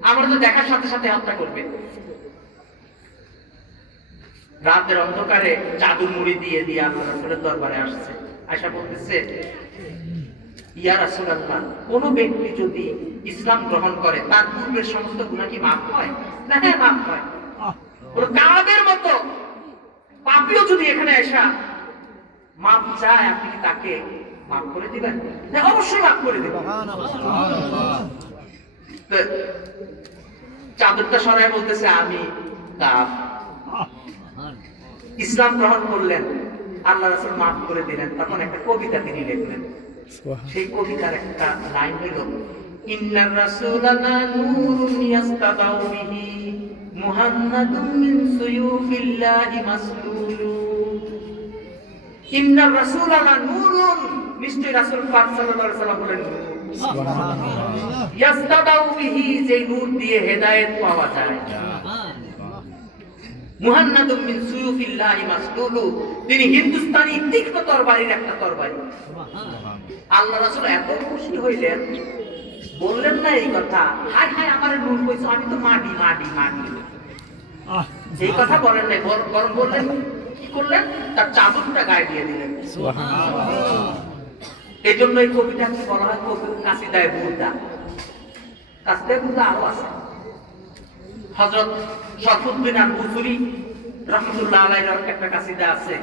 আমার তো দেখার সাথে সাথে হত্যা করবে। রাতের অন্ধকারে জাদুর মুড়ি দিয়ে দিয়ে আল্লাহ রাসূলের দরবারে আসছে, আয়েশা বলতেছে ইয়া রাসূলুল্লাহ, কোন ব্যক্তি যদি ইসলাম গ্রহণ করে তার পূর্বের সমস্ত গুনাহ কি মাফ হয়? না, হ্যাঁ মাফ হয়। ওর কাদের মতো পাপীও যদি এখানে এসে মাফ চায় আপনি কি তাকে মাফ করে দিবেন? হ্যাঁ অবশ্যই মাফ করে দিবেন। সুবহানাল্লাহ। তো চাদরটা সরায় বলতেছে আমি কাব। ইসলাম গ্রহণ করলেন, আল্লাহ রাসূল মাফ করে দিলেন। তখন একটা কবিতা তিনি লিখলেন, সেই কবিতার একটা লাইন হলো ইন্নার রাসূলানা নূরুন ইয়াস্তাদাউ বিহি মুহাম্মাদুম মিন সুয়ুফিল্লাহি মাসলুলু। ইন্নার রাসূলানা নূরুন, নিশ্চয় রাসূল পাক সাল্লাল্লাহু আলাইহি ওয়াসাল্লাম বলেন সুবহানাল্লাহ, ইয়াস্তাদাউ বিহি, যে নূর দিয়ে হেদায়েত পাওয়া যায়। মুহাম্মাদুম মিন সুয়ুফিল্লাহি মাসলুলু, তিনি হিন্দুস্তানি তীক্ষ্ণ তরবারির একটা তরবারি। আল্লাহ রাসূল এত খুশি হইলেন, বললেন না এই কথা হায় হায় আমার নূর কইছো, আমি তো মাটি মাটি মাটি, এই কথা বলেন নাই, বরং বললেন কি করলেন, তার চাদরটা গায়ে দিয়ে দিলেন। সুবহানাল্লাহ। এই জন্য এই কবিতাকে বলা হয় কাসিদায়ে বুরদা। কাসিদায়ে বুরদা আরো আছে। হযরত শরফুদ্দিন আল বুসরি রাহমাতুল্লাহ আলাইহির একটা কাসিদা আছে,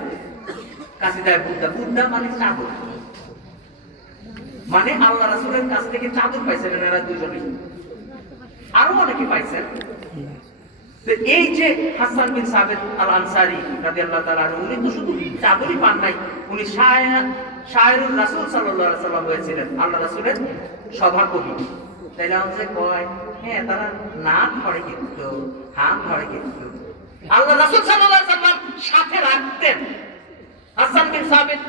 কাসিদায় বুদ্ধা, বুদ্ধা মানে চাদর, মানে আল্লাহ রাসূলের কাছ থেকে চাদর পাইছিলেন এরা দুজনেই, আরো অনেকে পাইছেন। এই যে হাসান বিন সাবিত আল আনসারী রাদিয়াল্লাহু তাআলা আনহু, উনি তো শুধু চাদরই পান নাই, উনি শায়রুর রাসূল সাল্লাল্লাহু আলাইহি ওয়াসাল্লাম হয়েছিলেন, আল্লাহ রাসূলের সভাকবি। তাইলে আমাদের কয় হ্যাঁ তারা না ধরে কিন্তু হাত ধরে কিন্তু আল্লাহ রাসূল সাল্লাল্লাহু আলাইহি ওয়াসাল্লাম সাথে রাখতেন। হাসান বিন সাবিত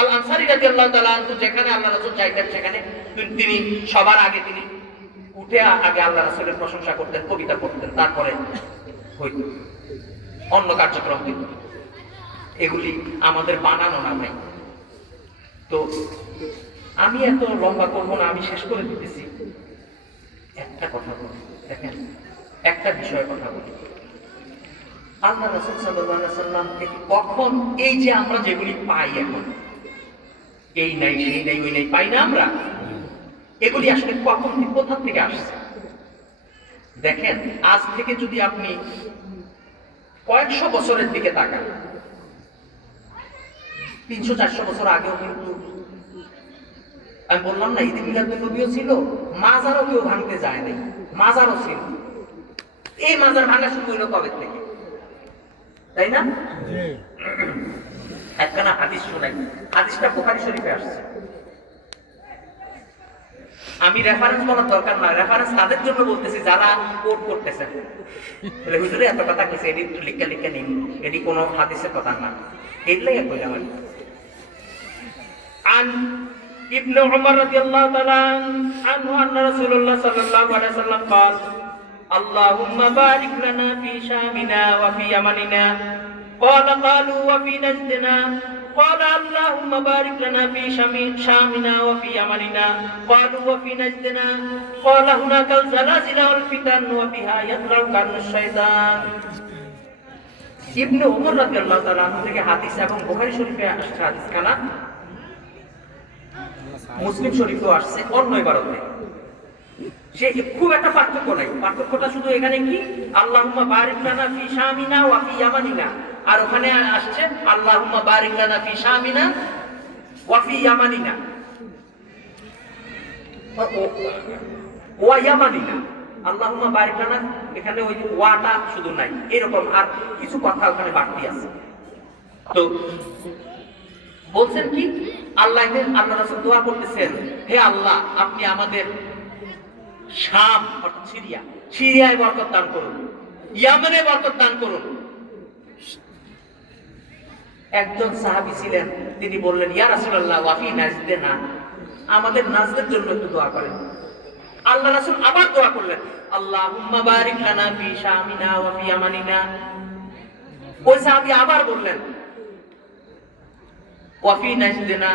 আল আনসারী রাদিয়াল্লাহু তাআলা আনহু যেখানে আল্লাহ রাসূল যাইতেন সেখানে তিনি সবার আগে তিনি উঠে আগে আল্লাহ রাসূলের প্রশংসা করতেন, কবিতা পড়তেন, তারপরে হইত অন্য কার্যক্রম হইত। এগুলি আমাদের বানানো না ভাই। তো আমি এত লম্বা করব না, আমি শেষ করে দিতেছি। একটা কথা বলি, দেখেন একটা বিষয়ে কথা বলি, আল্লাহ রাসূল সাল্লাল্লাহু আলাইহি ওয়াসাল্লাম থেকে কখন এই যে আমরা যেগুলি পাই এখন, এই নাই সেই নাই ওই নাই পাই না আমরা, এগুলি আসলে কখন কোথা থেকে আসছে? দেখেন আজ থেকে যদি আপনি কয়েকশো বছরের দিকে তাকান, 300-400 বছর আগেও কিন্তু আমি বললাম না ঈদে মিলাদুন নবীও ছিল, মাজারও কেউ ভাঙতে যায় নাই, মাজারও ছিল। এই মাজার ভাঙা শুরু হইল কবে থেকে, তাই না? একখানা হাদিস শোনাই, হাদিসটা বুখারী শরীফে আসছে। আমি রেফারেন্স বলার দরকার না, রেফারেন্স তাদের জন্য বলতেছি যারা কোট করতেছেন। বলে হুজুরে এত কথা কইছে, এটি একটু লিখে লিখে নিন, এটি কোনো হাদিসের কথা না, এগুলাই কইলাম আমি। আন ইবনে উমর রাদিয়াল্লাহু তাআলা আনহু আন্না রাসূলুল্লাহ সাল্লাল্লাহু আলাইহি ওয়াসাল্লাম قال اللهم بارك لنا في شامنا وفي يمننا قال قالوا وفي نجدنا قال اللهم بارك لنا في شامنا وفي يمننا قالوا وفي نجدنا قال هناك الزلازل والفتن وبها يطلع قرن الشيطان। ইবনে উমর রাদিয়াল্লাহু তাআলা আনহু থেকে হাদিস এবং বুখারী শরীফে আসছে হাদিস খানা, মুসলিম শরীফেও আসছে অন্য ইবারতে। সে খুব একটা পার্থক্য নাই, পার্থক্যটা শুধু এখানে কি আল্লাহুম্মা বারিক লানা ফি শামিনা ওয়া ফি ইয়ামানিনা, আর ওখানে আসছে আল্লাহুম্মা বারিক লানা ফি শামিনা ওয়া ফি ইয়ামানিনা ওয়া ইয়ামানিনা, আল্লাহুম্মা বারিক লানা এখানে ওই ওয়াটা শুধু নাই, এরকম আর কিছু কথা ওখানে বাড়তি আছে। তো বলছেন কি আল্লাহ রাসূল দোয়া করতেছেন, হে আল্লাহ আপনি আমাদের শাম অর্থাৎ সিরিয়ায় বরকত দান করুন, ইয়ামেনে বরকত দান করুন। একজন সাহাবী ছিলেন, তিনি বললেন ইয়া রাসূলুল্লাহ ওয়া ফি নাজদিনা, আমাদের নাজদের জন্য একটু দোয়া করেন। আল্লাহ রাসূল আবার দোয়া করলেন আল্লাহুম্মা বারিক লানা ফি শামিনা ওয়া ফি ইয়ামানিনা। ওই সাহাবী আবার বললেন ওয়া ফি নাজদিনা।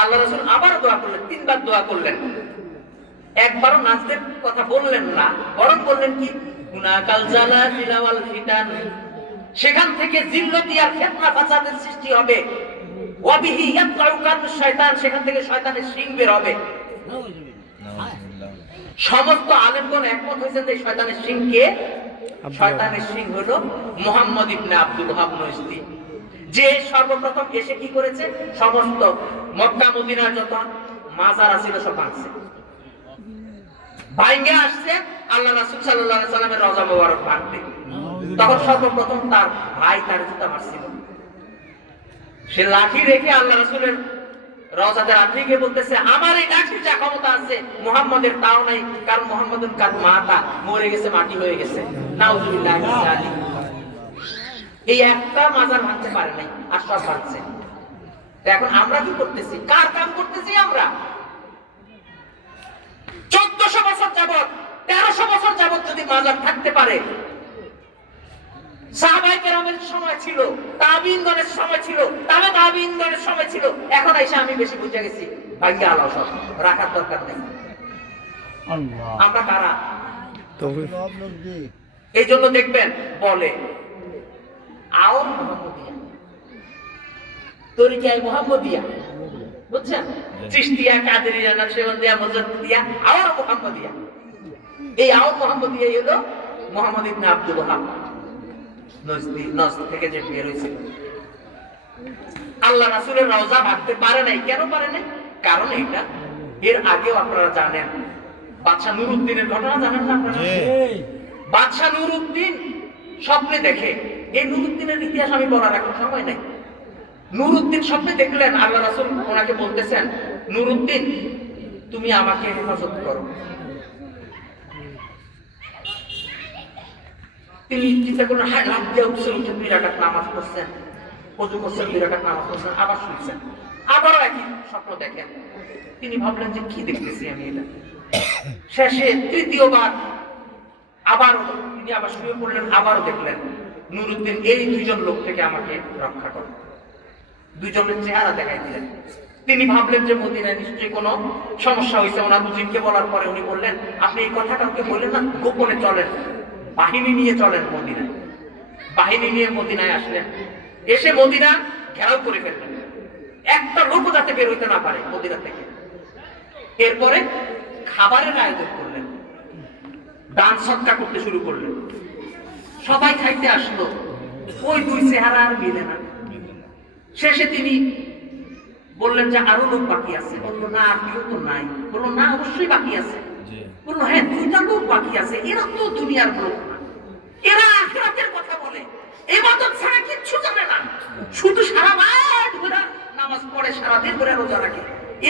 আল্লাহ রাসূল আবার দোয়া করলেন, তিনবার দোয়া করলেন। একবারও নাজদের কথা বললেন না, বরং বললেন কি হুনাকাল জালাজিল ওয়াল ফিতান, সেখান থেকে জিল্লতি আর ফিতনা ফাসাদের সৃষ্টি হবে, ওয়া বিহি ইয়াতলাউ কারনুশ শয়তান, সেখান থেকে শয়তানের শিং বের হবে। সমস্ত আলেমগণ একমত হয়েছেন যে শয়তানের শিং কে? শয়তানের শিং হলো মুহাম্মদ ইবনে আব্দুল ওয়াহাব নজদি, যে সর্বপ্রথম এসে কি করেছে, সমস্ত মক্কা মদিনার যত মাজার ছিল সব ভাঙছে, ভাঙ্গে আসছে আল্লাহ রাসূল সাল্লাল্লাহু আলাইহি সাল্লামের রওজা মোবারক ভাঙতে। তখন সর্বপ্রথম তার ভাই তার জুতা মারছিল, সে লাঠি রেখে আল্লাহ রাসূলের রওজাতে লাঠি গিয়ে বলতেছে আমার এই লাঠির যা ক্ষমতা আছে মুহাম্মদের তাও নাই, কারণ মুহাম্মদুন কাদ মাতা, মরে গেছে, মাটি হয়ে গেছে। নাউযুবিল্লাহি মিন যালিক। এই একটা মাজার ভাঙতে পারে নাই, আর সব ভাঙছে। এখন আমরা কি করতেছি, কার কাম করতেছি আমরা? 1400 বছর যাবত, 1300 বছর যাবত যদি মাজার থাকতে পারে, সাহাবায়ে কেরামের সময় ছিল, তাবিঈনগণের সময় ছিল, তাবে তাবিঈনগণের সময় ছিল, এখন এসে আমি বেশি বুঝে গেছি ভাগ্যে আল্লাহ সব রাখার দরকার নেই। আমরা কারা? এই জন্য দেখবেন বলে আও মুহাম্মদিয়া, তরিকায়ে মুহাম্মদিয়া, বুঝছেন? চিশতিয়া, কাদেরিয়া, নকশবন্দিয়া, মুজাদ্দিদিয়া, আও মুহাম্মদিয়া। এই আও মুহাম্মদিয়া হলো মুহাম্মদ ইবনে আব্দুল ওয়াহাব নজদ থেকে যে বের হয়েছিল, আল্লাহ রাসূলের রওজা ভাঙতে পারে নাই। কেন পারে নাই? কারণ এটা এর আগেও আপনারা জানেন, বাদশা নুরউদ্দিনের ঘটনা জানেন না আপনারা? বাদশা নুরউদ্দিন স্বপ্নে দেখে, এই নুরউদ্দিনের ইতিহাস আমি বলার এখন সময় নাই। নুরউদ্দিন স্বপ্নে দেখলেন আল্লাহ রাসূল ওনাকে বলতেছেন, নুরউদ্দিন তুমি আমাকে হেফাজত করো। তিনি চিন্তা করলেন, হ্যাঁ লাভ দিয়ে উঠছেন, উঠে 2 রাকাত নামাজ পড়ছেন, ওযু করছেন, 2 রাকাত নামাজ পড়ছেন, আবার শুনছেন, আবারও একই স্বপ্ন দেখেন। তিনি ভাবলেন যে কি দেখতেছি আমি এটা। শেষে তৃতীয়বার আবারও তিনি আবার শুয়ে পড়লেন, আবারও দেখলেন নুরউদ্দিন এই 2 জন লোক থেকে আমাকে রক্ষা করে। 2 জনের চেহারা দেখাই দিলেন। তিনি ভাবলেন যে মদিনায় নিশ্চয়ই কোনো সমস্যা হয়েছে। ওনার মুজিবকে বলার পরে উনি বললেন, আপনি এই কথা কাউকে বললেন না, গোপনে চলেন, বাহিনী নিয়ে চলেন মদিনায়। বাহিনী নিয়ে মদিনায় আসলেন, এসে মদিনা ঘেরাও করে ফেললেন, একটা লোক যাতে বের হইতে না পারে মদিনা থেকে। এরপরে খাবারের আয়োজন করলেন, দান সদকা করতে শুরু করলেন। সবাই খাইতে আসলো, ওই 2 চেহারা আর মিলে না। শেষে তিনি বললেন যে আরো লোক বাকি আছে। বললো না, আর কেউ তো নাই। বললো না, অবশ্যই বাকি আছে। বললো হ্যাঁ, 2টা লোক বাকি আছে, এরা তো দুনিয়ার লোক না, এরা আখিরাতের কথা বলে, ইবাদত ছাড়া কিচ্ছু জানে না, শুধু সারা রাত ধরে নামাজ পড়ে, সারা দিন ধরে রোজা রাখে,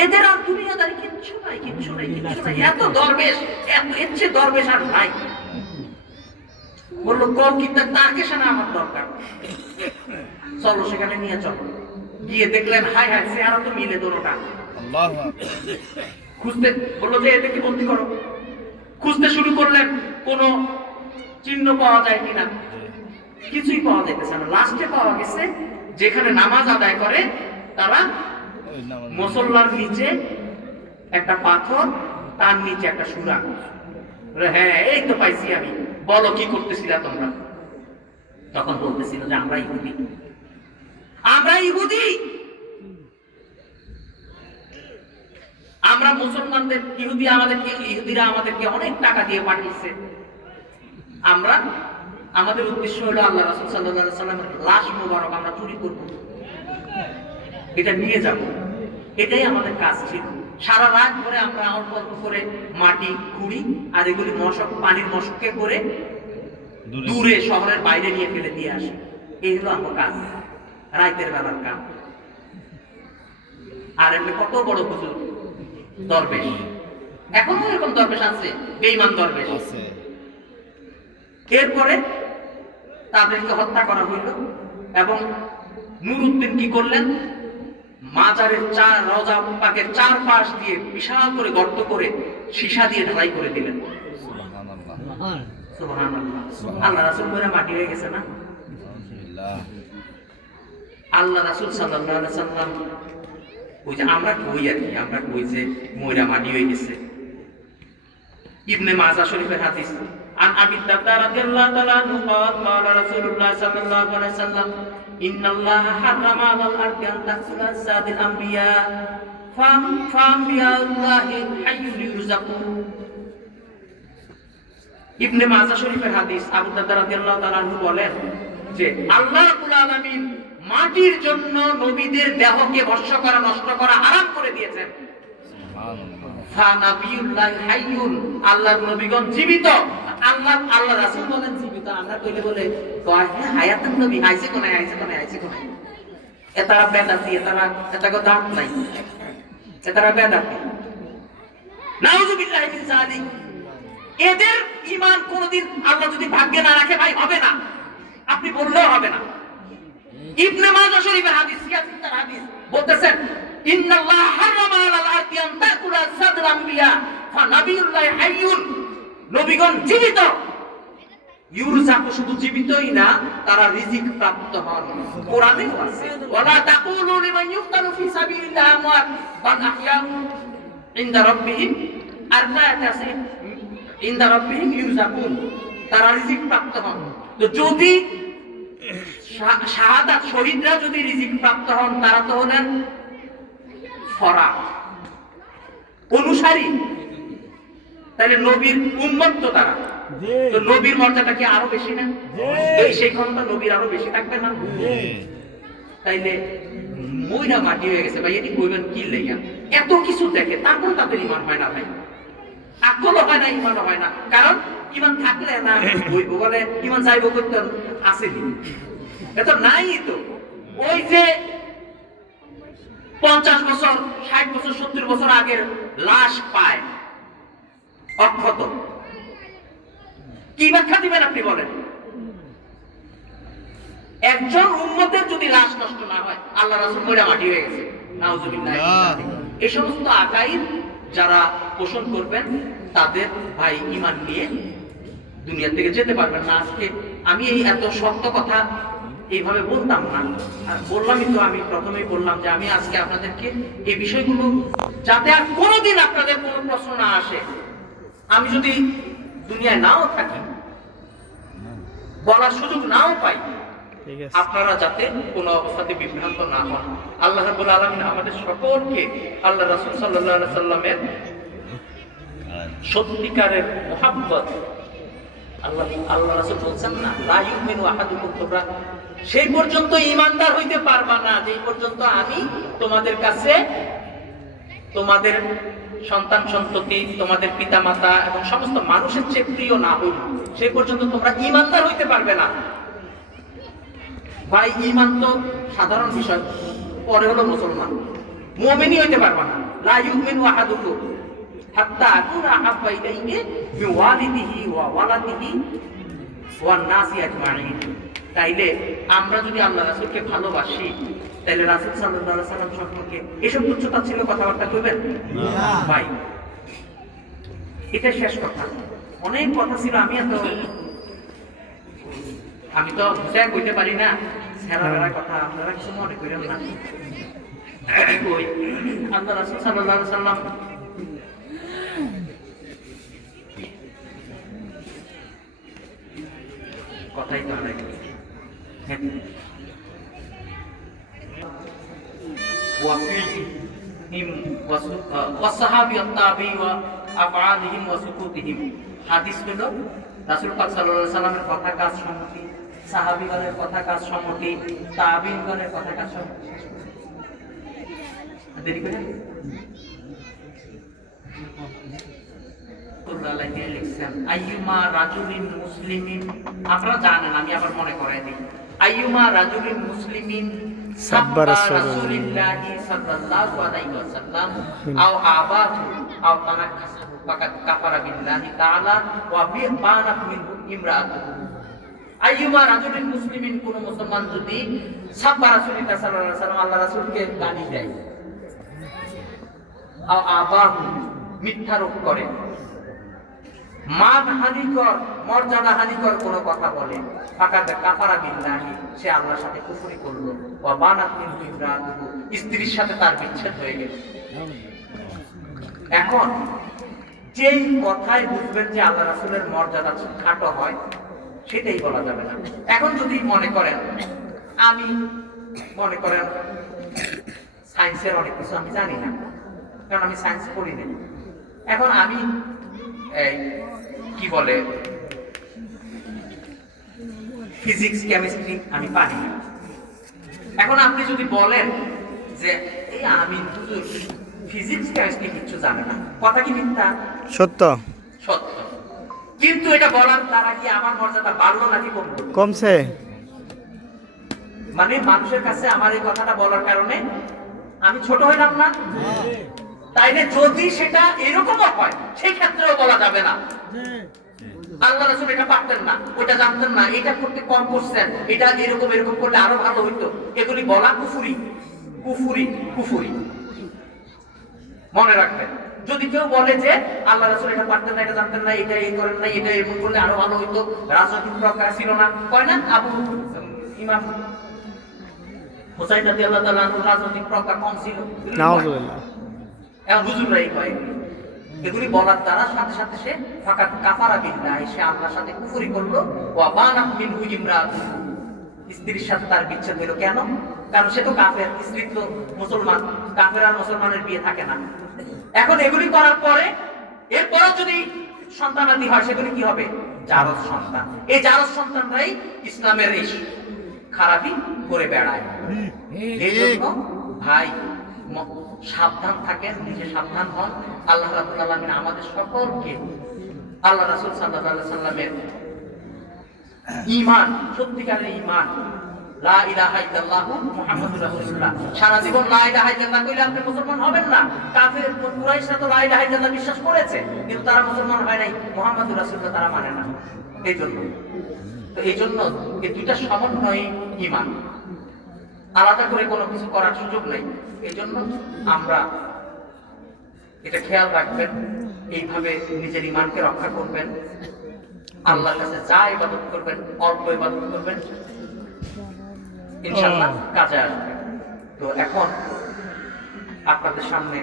এদের আর দুনিয়াদারি কিচ্ছু নাই, কিচ্ছু নাই, কিচ্ছু নাই। এত দরবেশ, এত ইচ্ছে দরবেশ আর নাই। বললো কম কিন্তু তাকে সেনা আমার দরকার, চলো সেখানে নিয়ে চলো। গিয়ে দেখলেন হায় হায়, চেহারা তো মিলে দুটোটা। খুঁজতে বললো যে এদেরকে বন্দি করো। খুঁজতে শুরু করলেন, কোনো চিহ্ন পাওয়া যায় কিনা, কিছুই পাওয়া যাইতেছে না। লাস্টে পাওয়া গেছে যেখানে নামাজ আদায় করে তারা, মুসল্লার নিচে একটা পাথর, তার নিচে একটা সূরা। হ্যাঁ এই তো পাইছি আমি, বলো কি করতেছিলা তোমরা? তখন বলতেছিল যে আমরা ইহুদি, আমরা ইহুদি, আমরা মুসলমানদের, ইহুদিরা আমাদেরকে অনেক টাকা দিয়ে পাঠিয়েছে। আমরা, আমাদের উদ্দেশ্য হলো আল্লাহ রাসূল সাল্লাল্লাহু আলাইহি সাল্লামের লাশ মোবারক আমরা চুরি করব, এটা নিয়ে যাব, এটাই আমাদের কাজ ছিল। সারা রাত ধরে আমরা অল্প অল্প করে মাটি খুঁড়ি, আর এগুলি মশক, পানির মশককে করে দূরে শহরের বাইরে নিয়ে ফেলে দিয়ে আসি। এই হলো আমার কাজ, রাতের বেলার কাজ। আর এমনি কত বড় হুজুর দরবেশ, এখনো এরকম দরবেশ আছে, বেঈমান দরবেশ আছে। এরপরে তাদেরকে হত্যা করা হইল, এবং নুরউদ্দিন কি করলেন, মাজারের রওজা পাকের 4 পাশ দিয়ে বিশাল করে গর্ত করে সীসা দিয়ে ঢালাই করে দিলেন। সুবহানাল্লাহ, সুবহানাল্লাহ। আল্লাহ রাসূল বলে মাটি হয়ে গেছে না? আল্লাহ রাসূল সাল্লাল্লাহু আলাইহি সাল্লাম ওই যে আমরা কই আর কি, আমরা কই যে ময়রা মাটি হয়ে গেছে। ইবনে মাজাহ শরীফের হাদিস, عن أبي الدرداء رضي الله تعالى عنه قال قال رسول الله صلى الله عليه وسلم إن الله حرم على الأرض أن تأكل أجساد الأنبياء فأنبياء الله حي يرزقون। ইবনে মাজাহ শরীফের হাদিস, আবু দারদা রাদিয়াল্লাহু তাআলা আনহু বলেন যে আল্লাহ রাব্বুল আলামিন মাটির জন্য নবীদের দেহকে ভস্ম করা, নষ্ট করা হারাম করে দিয়েছেন। ফানাবিউল্লাহ হাইয়ুন, আল্লাহর নবীগণ জীবিত। আল্লাহ রাসূল বলেন জীবিত, আমরা কইলে বলে কয় হায়াতুন নবী, আইছে কোনে, আইছে কোনে, আইছে কোনে। এতারা বেদাতি, এতারা দাঁত নাই, এতারা বেদাতি, নাউযুবিল্লাহি মিন যালিক। এদের ঈমান কোনদিন আল্লাহ যদি ভাগ্যে না রাখে ভাই হবে না, আপনি বললেও হবে না। ইবনে মাজাহ শরীফের হাদিস, সিয়াসিতার হাদিস বলতেছেন ইন্নাল্লাহ হারামা আলাল আরদি আন তাকুলা সাদর আম্বিয়া ফানাবিউল্লাহ হাইয়ুন, নবীগণ জীবিত। ইউরজাকু শুধু জীবিতই না, তারা রিজিক প্রাপ্ত হন। কোরআনেও আছে ওয়ালা তাকুলু লিমান ইউক্তালু ফি সাবিলিল্লাহ আমওয়াত বাল আহইয়াউ ইনদা রাব্বিহিম, আর আয়াত আছে ইনদা রাব্বিহিম ইউরজাকুন, তারা রিজিক প্রাপ্ত হন। তো যদি শাহাদাত শহীদরা যদি রিজিক প্রাপ্ত হন, তারা তো হলেন ফরা অনুসারী, তাহলে নবীর উম্মত তো তারা। তো নবীর মর্যাদা কি আরো বেশি না? সেই ক্ষমতা নবীর আরো বেশি থাকবে না? তাইলে মইরা মাটি হয়ে গেছে ভাই, এটি কইবেন কি লেগা? এত কিছু দেখে তারপর তাদের ইমান হয় না ভাই, আকলও হয় না, ইমানও হয় না। কারণ ইমান থাকলে না বইব বলে ইমান যাইব করতে আসেনি, এত নাই। তো ওই যে 50 বছর 60 বছর 70 বছর আগের লাশ পায় অক্ষত, কি ব্যাখ্যা দিবেন আপনি বলেন? একজন উম্মতের যদি লাশ নষ্ট না হয়, আল্লাহ রাসূল মরে মাটি হয়ে গেছে, নাউজুবিল্লাহ। এই সমস্ত আকাইদ যারা পোষণ করবেন তাদের ভাই ঈমান নিয়ে দুনিয়া থেকে যেতে পারবেন না। আজকে আমি এই এত শক্ত কথা এইভাবে বলতাম না, আর বললামই তো, আমি প্রথমেই বললাম যে আমি আজকে আপনাদেরকে এই বিষয়গুলো, যাতে আর কোনোদিন আপনাদের কোনো প্রশ্ন না আসে, আমি যদি দুনিয়ায় নাও থাকি, বলার সুযোগ নাও পাই, আপনারা যাতে কোনো অবস্থাতে বিভ্রান্ত না হন। আল্লাহ রাব্বুল আলামিন আমাদের সকলকে আল্লাহ রাসূল সাল্লাল্লাহু আলাইহি সাল্লামের সত্যিকারের মুহাব্বত, আল্লাহ রাসূল বলছেন না, লা ইউমিনু আহাদুকুম, তোমরা সেই পর্যন্ত ঈমানদার হইতে পারবা না যেই পর্যন্ত আমি তোমাদের কাছে তোমাদের সন্তান সন্ততি, তোমাদের পিতা মাতা এবং সমস্ত মানুষের চেয়ে প্রিয় না হই, সেই পর্যন্ত তোমরা ঈমানদার হইতে পারবে না। ভাই ঈমান তো সাধারণ বিষয়, পরে হলো মুসলমান, মুমিনই হইতে পারবা না। লা ইউমিনু আহাদুকুম হাত্তা আকুনা আহাব্বা ইলাইহি মিন ওয়ালিদিহি ওয়া ওয়ালাদিহি ওয়ান নাসি আজমাইন। তাইলে আমরা যদি আল্লাহ রাসূলকে ভালোবাসি, তাইলে রাসূল সাল্লাল্লাহু আলাইহি সাল্লাম সম্পর্কে এসব তুচ্ছতা ছিল কথাবার্তা কইবেন না ভাই। এটা শেষ কথা, অনেক কথা ছিল, আমি তো বুঝাই কইতে পারি না, ছেড়া কথা আপনারা কিছু মনে করেন না। ওই আল্লাহ রাসূল সাল্লাল্লাহু আলাইহি সাল্লাম কথাই তো অনেক হাদিস হলো রাসূল পাক সাল্লাল্লাহু আলাইহি সাল্লামের কথা কাজ সম্মতি, সাহাবীগণের কথা কাজ সম্মতি, তাবিঈনগণের কথা কাজ সম্মতি। দেরি করে লিখছেন আইয়ুমা রাজুলিন মুসলিমিন, আপনারা জানেন, আমি আবার মনে করাই দিই, আইয়ুমা রাজুলিন মুসলিমিন সাব্বা রাসূলিল্লাহি সাল্লাল্লাহু আলাইহি ওয়াসাল্লাম আও আবাহু আও তানাক্কাসা ফাকাদ কাফারা বিল্লাহি তাআলা ওয়া বানাত মিনহু ইমরাআতুহু। আইয়ুমা রাজুলিন মুসলিমিন, কোন মুসলমান যদি সাব্বা রাসূলিল্লাহ সাল্লাল্লাহু আলাইহি ওয়াসাল্লাম, আল্লাহ রাসূলকে গালি দেয়, আও আবাহু মিথ্যারোপ করে, মান হানিকর মর্যাদা হানিকর কোন কথা বলে, ফাকাদ কাফারা বিল্লাহি, সে আল্লাহর সাথে কুফরি করলো, ওয়া বানাত মিনহু ইমরাআতুহু, স্ত্রীর সাথে তার বিচ্ছেদ হয়ে গেল। এখন যেই কথায় বুঝবেন যে আল্লাহ রাসূলের মর্যাদা খাটো হয়, সেটাই বলা যাবে না। এখন যদি মনে করেন, আমি মনে করেন সায়েন্সের অনেক কিছু আমি জানি না, কারণ আমি সায়েন্স পড়ি না। এখন আমি কি বলে ফিজিক্স কেমিস্ট্রি আমি পারি না। এখন আপনি যদি বলেন যে এই আমি ফিজিক্স কেমিস্ট্রি কিছু জানে না, কথা কি মিথ্যা? সত্য। সত্য। কিন্তু এটা বলার দ্বারা কি আমার মর্যাদা বাড়লো নাকি কমছে? মানে মানুষের কাছে আমার এই কথাটা বলার কারণে আমি ছোট হইলাম না? তাইলে যদি সেটা এরকমও হয়, সেই ক্ষেত্রেও বলা যাবে না আল্লাহ রাসূল এটা পারতেন না, ওটা জানতেন না, এটা করতে কম করছেন, এটা এরকম এরকম করলে আরো ভালো হইতো, এগুলি বলা কুফরি, কুফরি, কুফরি। মনে রাখবেন, যদি কেউ বলে যে আল্লাহ রাসূল এটা পারতেন না, এটা জানতেন না, এটা এই করেন না, এটা এরকম করলে আরো ভালো হইতো, রাজনৈতিক প্রজ্ঞা ছিল না, কয় না আবু ইমাম হুসাইন রাদিয়াল্লাহু তাআলা রাজনৈতিক প্রজ্ঞা কম ছিল, নাউযুবিল্লাহ। এখন হুজুররাই কয় এগুলি বলার দ্বারা সাথে সাথে সে ফাকাদ কাফারা বিল্লাহি, সে আল্লাহর সাথে কুফরি করলো, ওয়া বানাত মিনহু ইমরাআতুহু, স্ত্রীর সাথে তার বিচ্ছেদ হলো। কেন? কারণ সে তো কাফের, স্ত্রী তো মুসলমান, কাফের আর মুসলমানের বিয়ে থাকে না। এখন এগুলি করার পরে এরপরও যদি সন্তানাদি হয়, সেগুলি কি হবে? জারজ সন্তান। এই জারজ সন্তানরাই ইসলামের এই খারাপি করে বেড়ায়। এই জন্য ভাই সাবধান থাকেন, নিজে সাবধান হন। আল্লাহ রাব্বুল আলামিন আমাদের সকলকে আল্লাহ রাসূল সাল্লাল্লাহু আলাইহি সাল্লামের ঈমান, সত্যিকারের ঈমান, লা ইলাহা ইল্লাল্লাহু মুহাম্মাদুর রাসূলুল্লাহ, সারা জীবন লা ইলাহা ইল্লাল্লাহ কইলে আপনি মুসলমান হবেন না। কাফের কুরাইশরা তো লা ইলাহা ইল্লাল্লাহ বিশ্বাস করেছে, কিন্তু তারা মুসলমান হয় নাই, মুহাম্মাদুর রাসূলুল্লাহ তারা মানে না। এই জন্য এই দুইটা সমন্বয়ে ঈমান, আলাদা করে কোনো কিছু করার সুযোগ নেই। এই জন্য আমরা এটা খেয়াল রাখবেন, এইভাবে নিজের ঈমানকে রক্ষা করবেন। আল্লাহর কাছে যা ইবাদত করবেন, অল্প ইবাদত করবেন, ইনশাআল্লাহ কাজে আসবে। তো এখন আপনাদের সামনে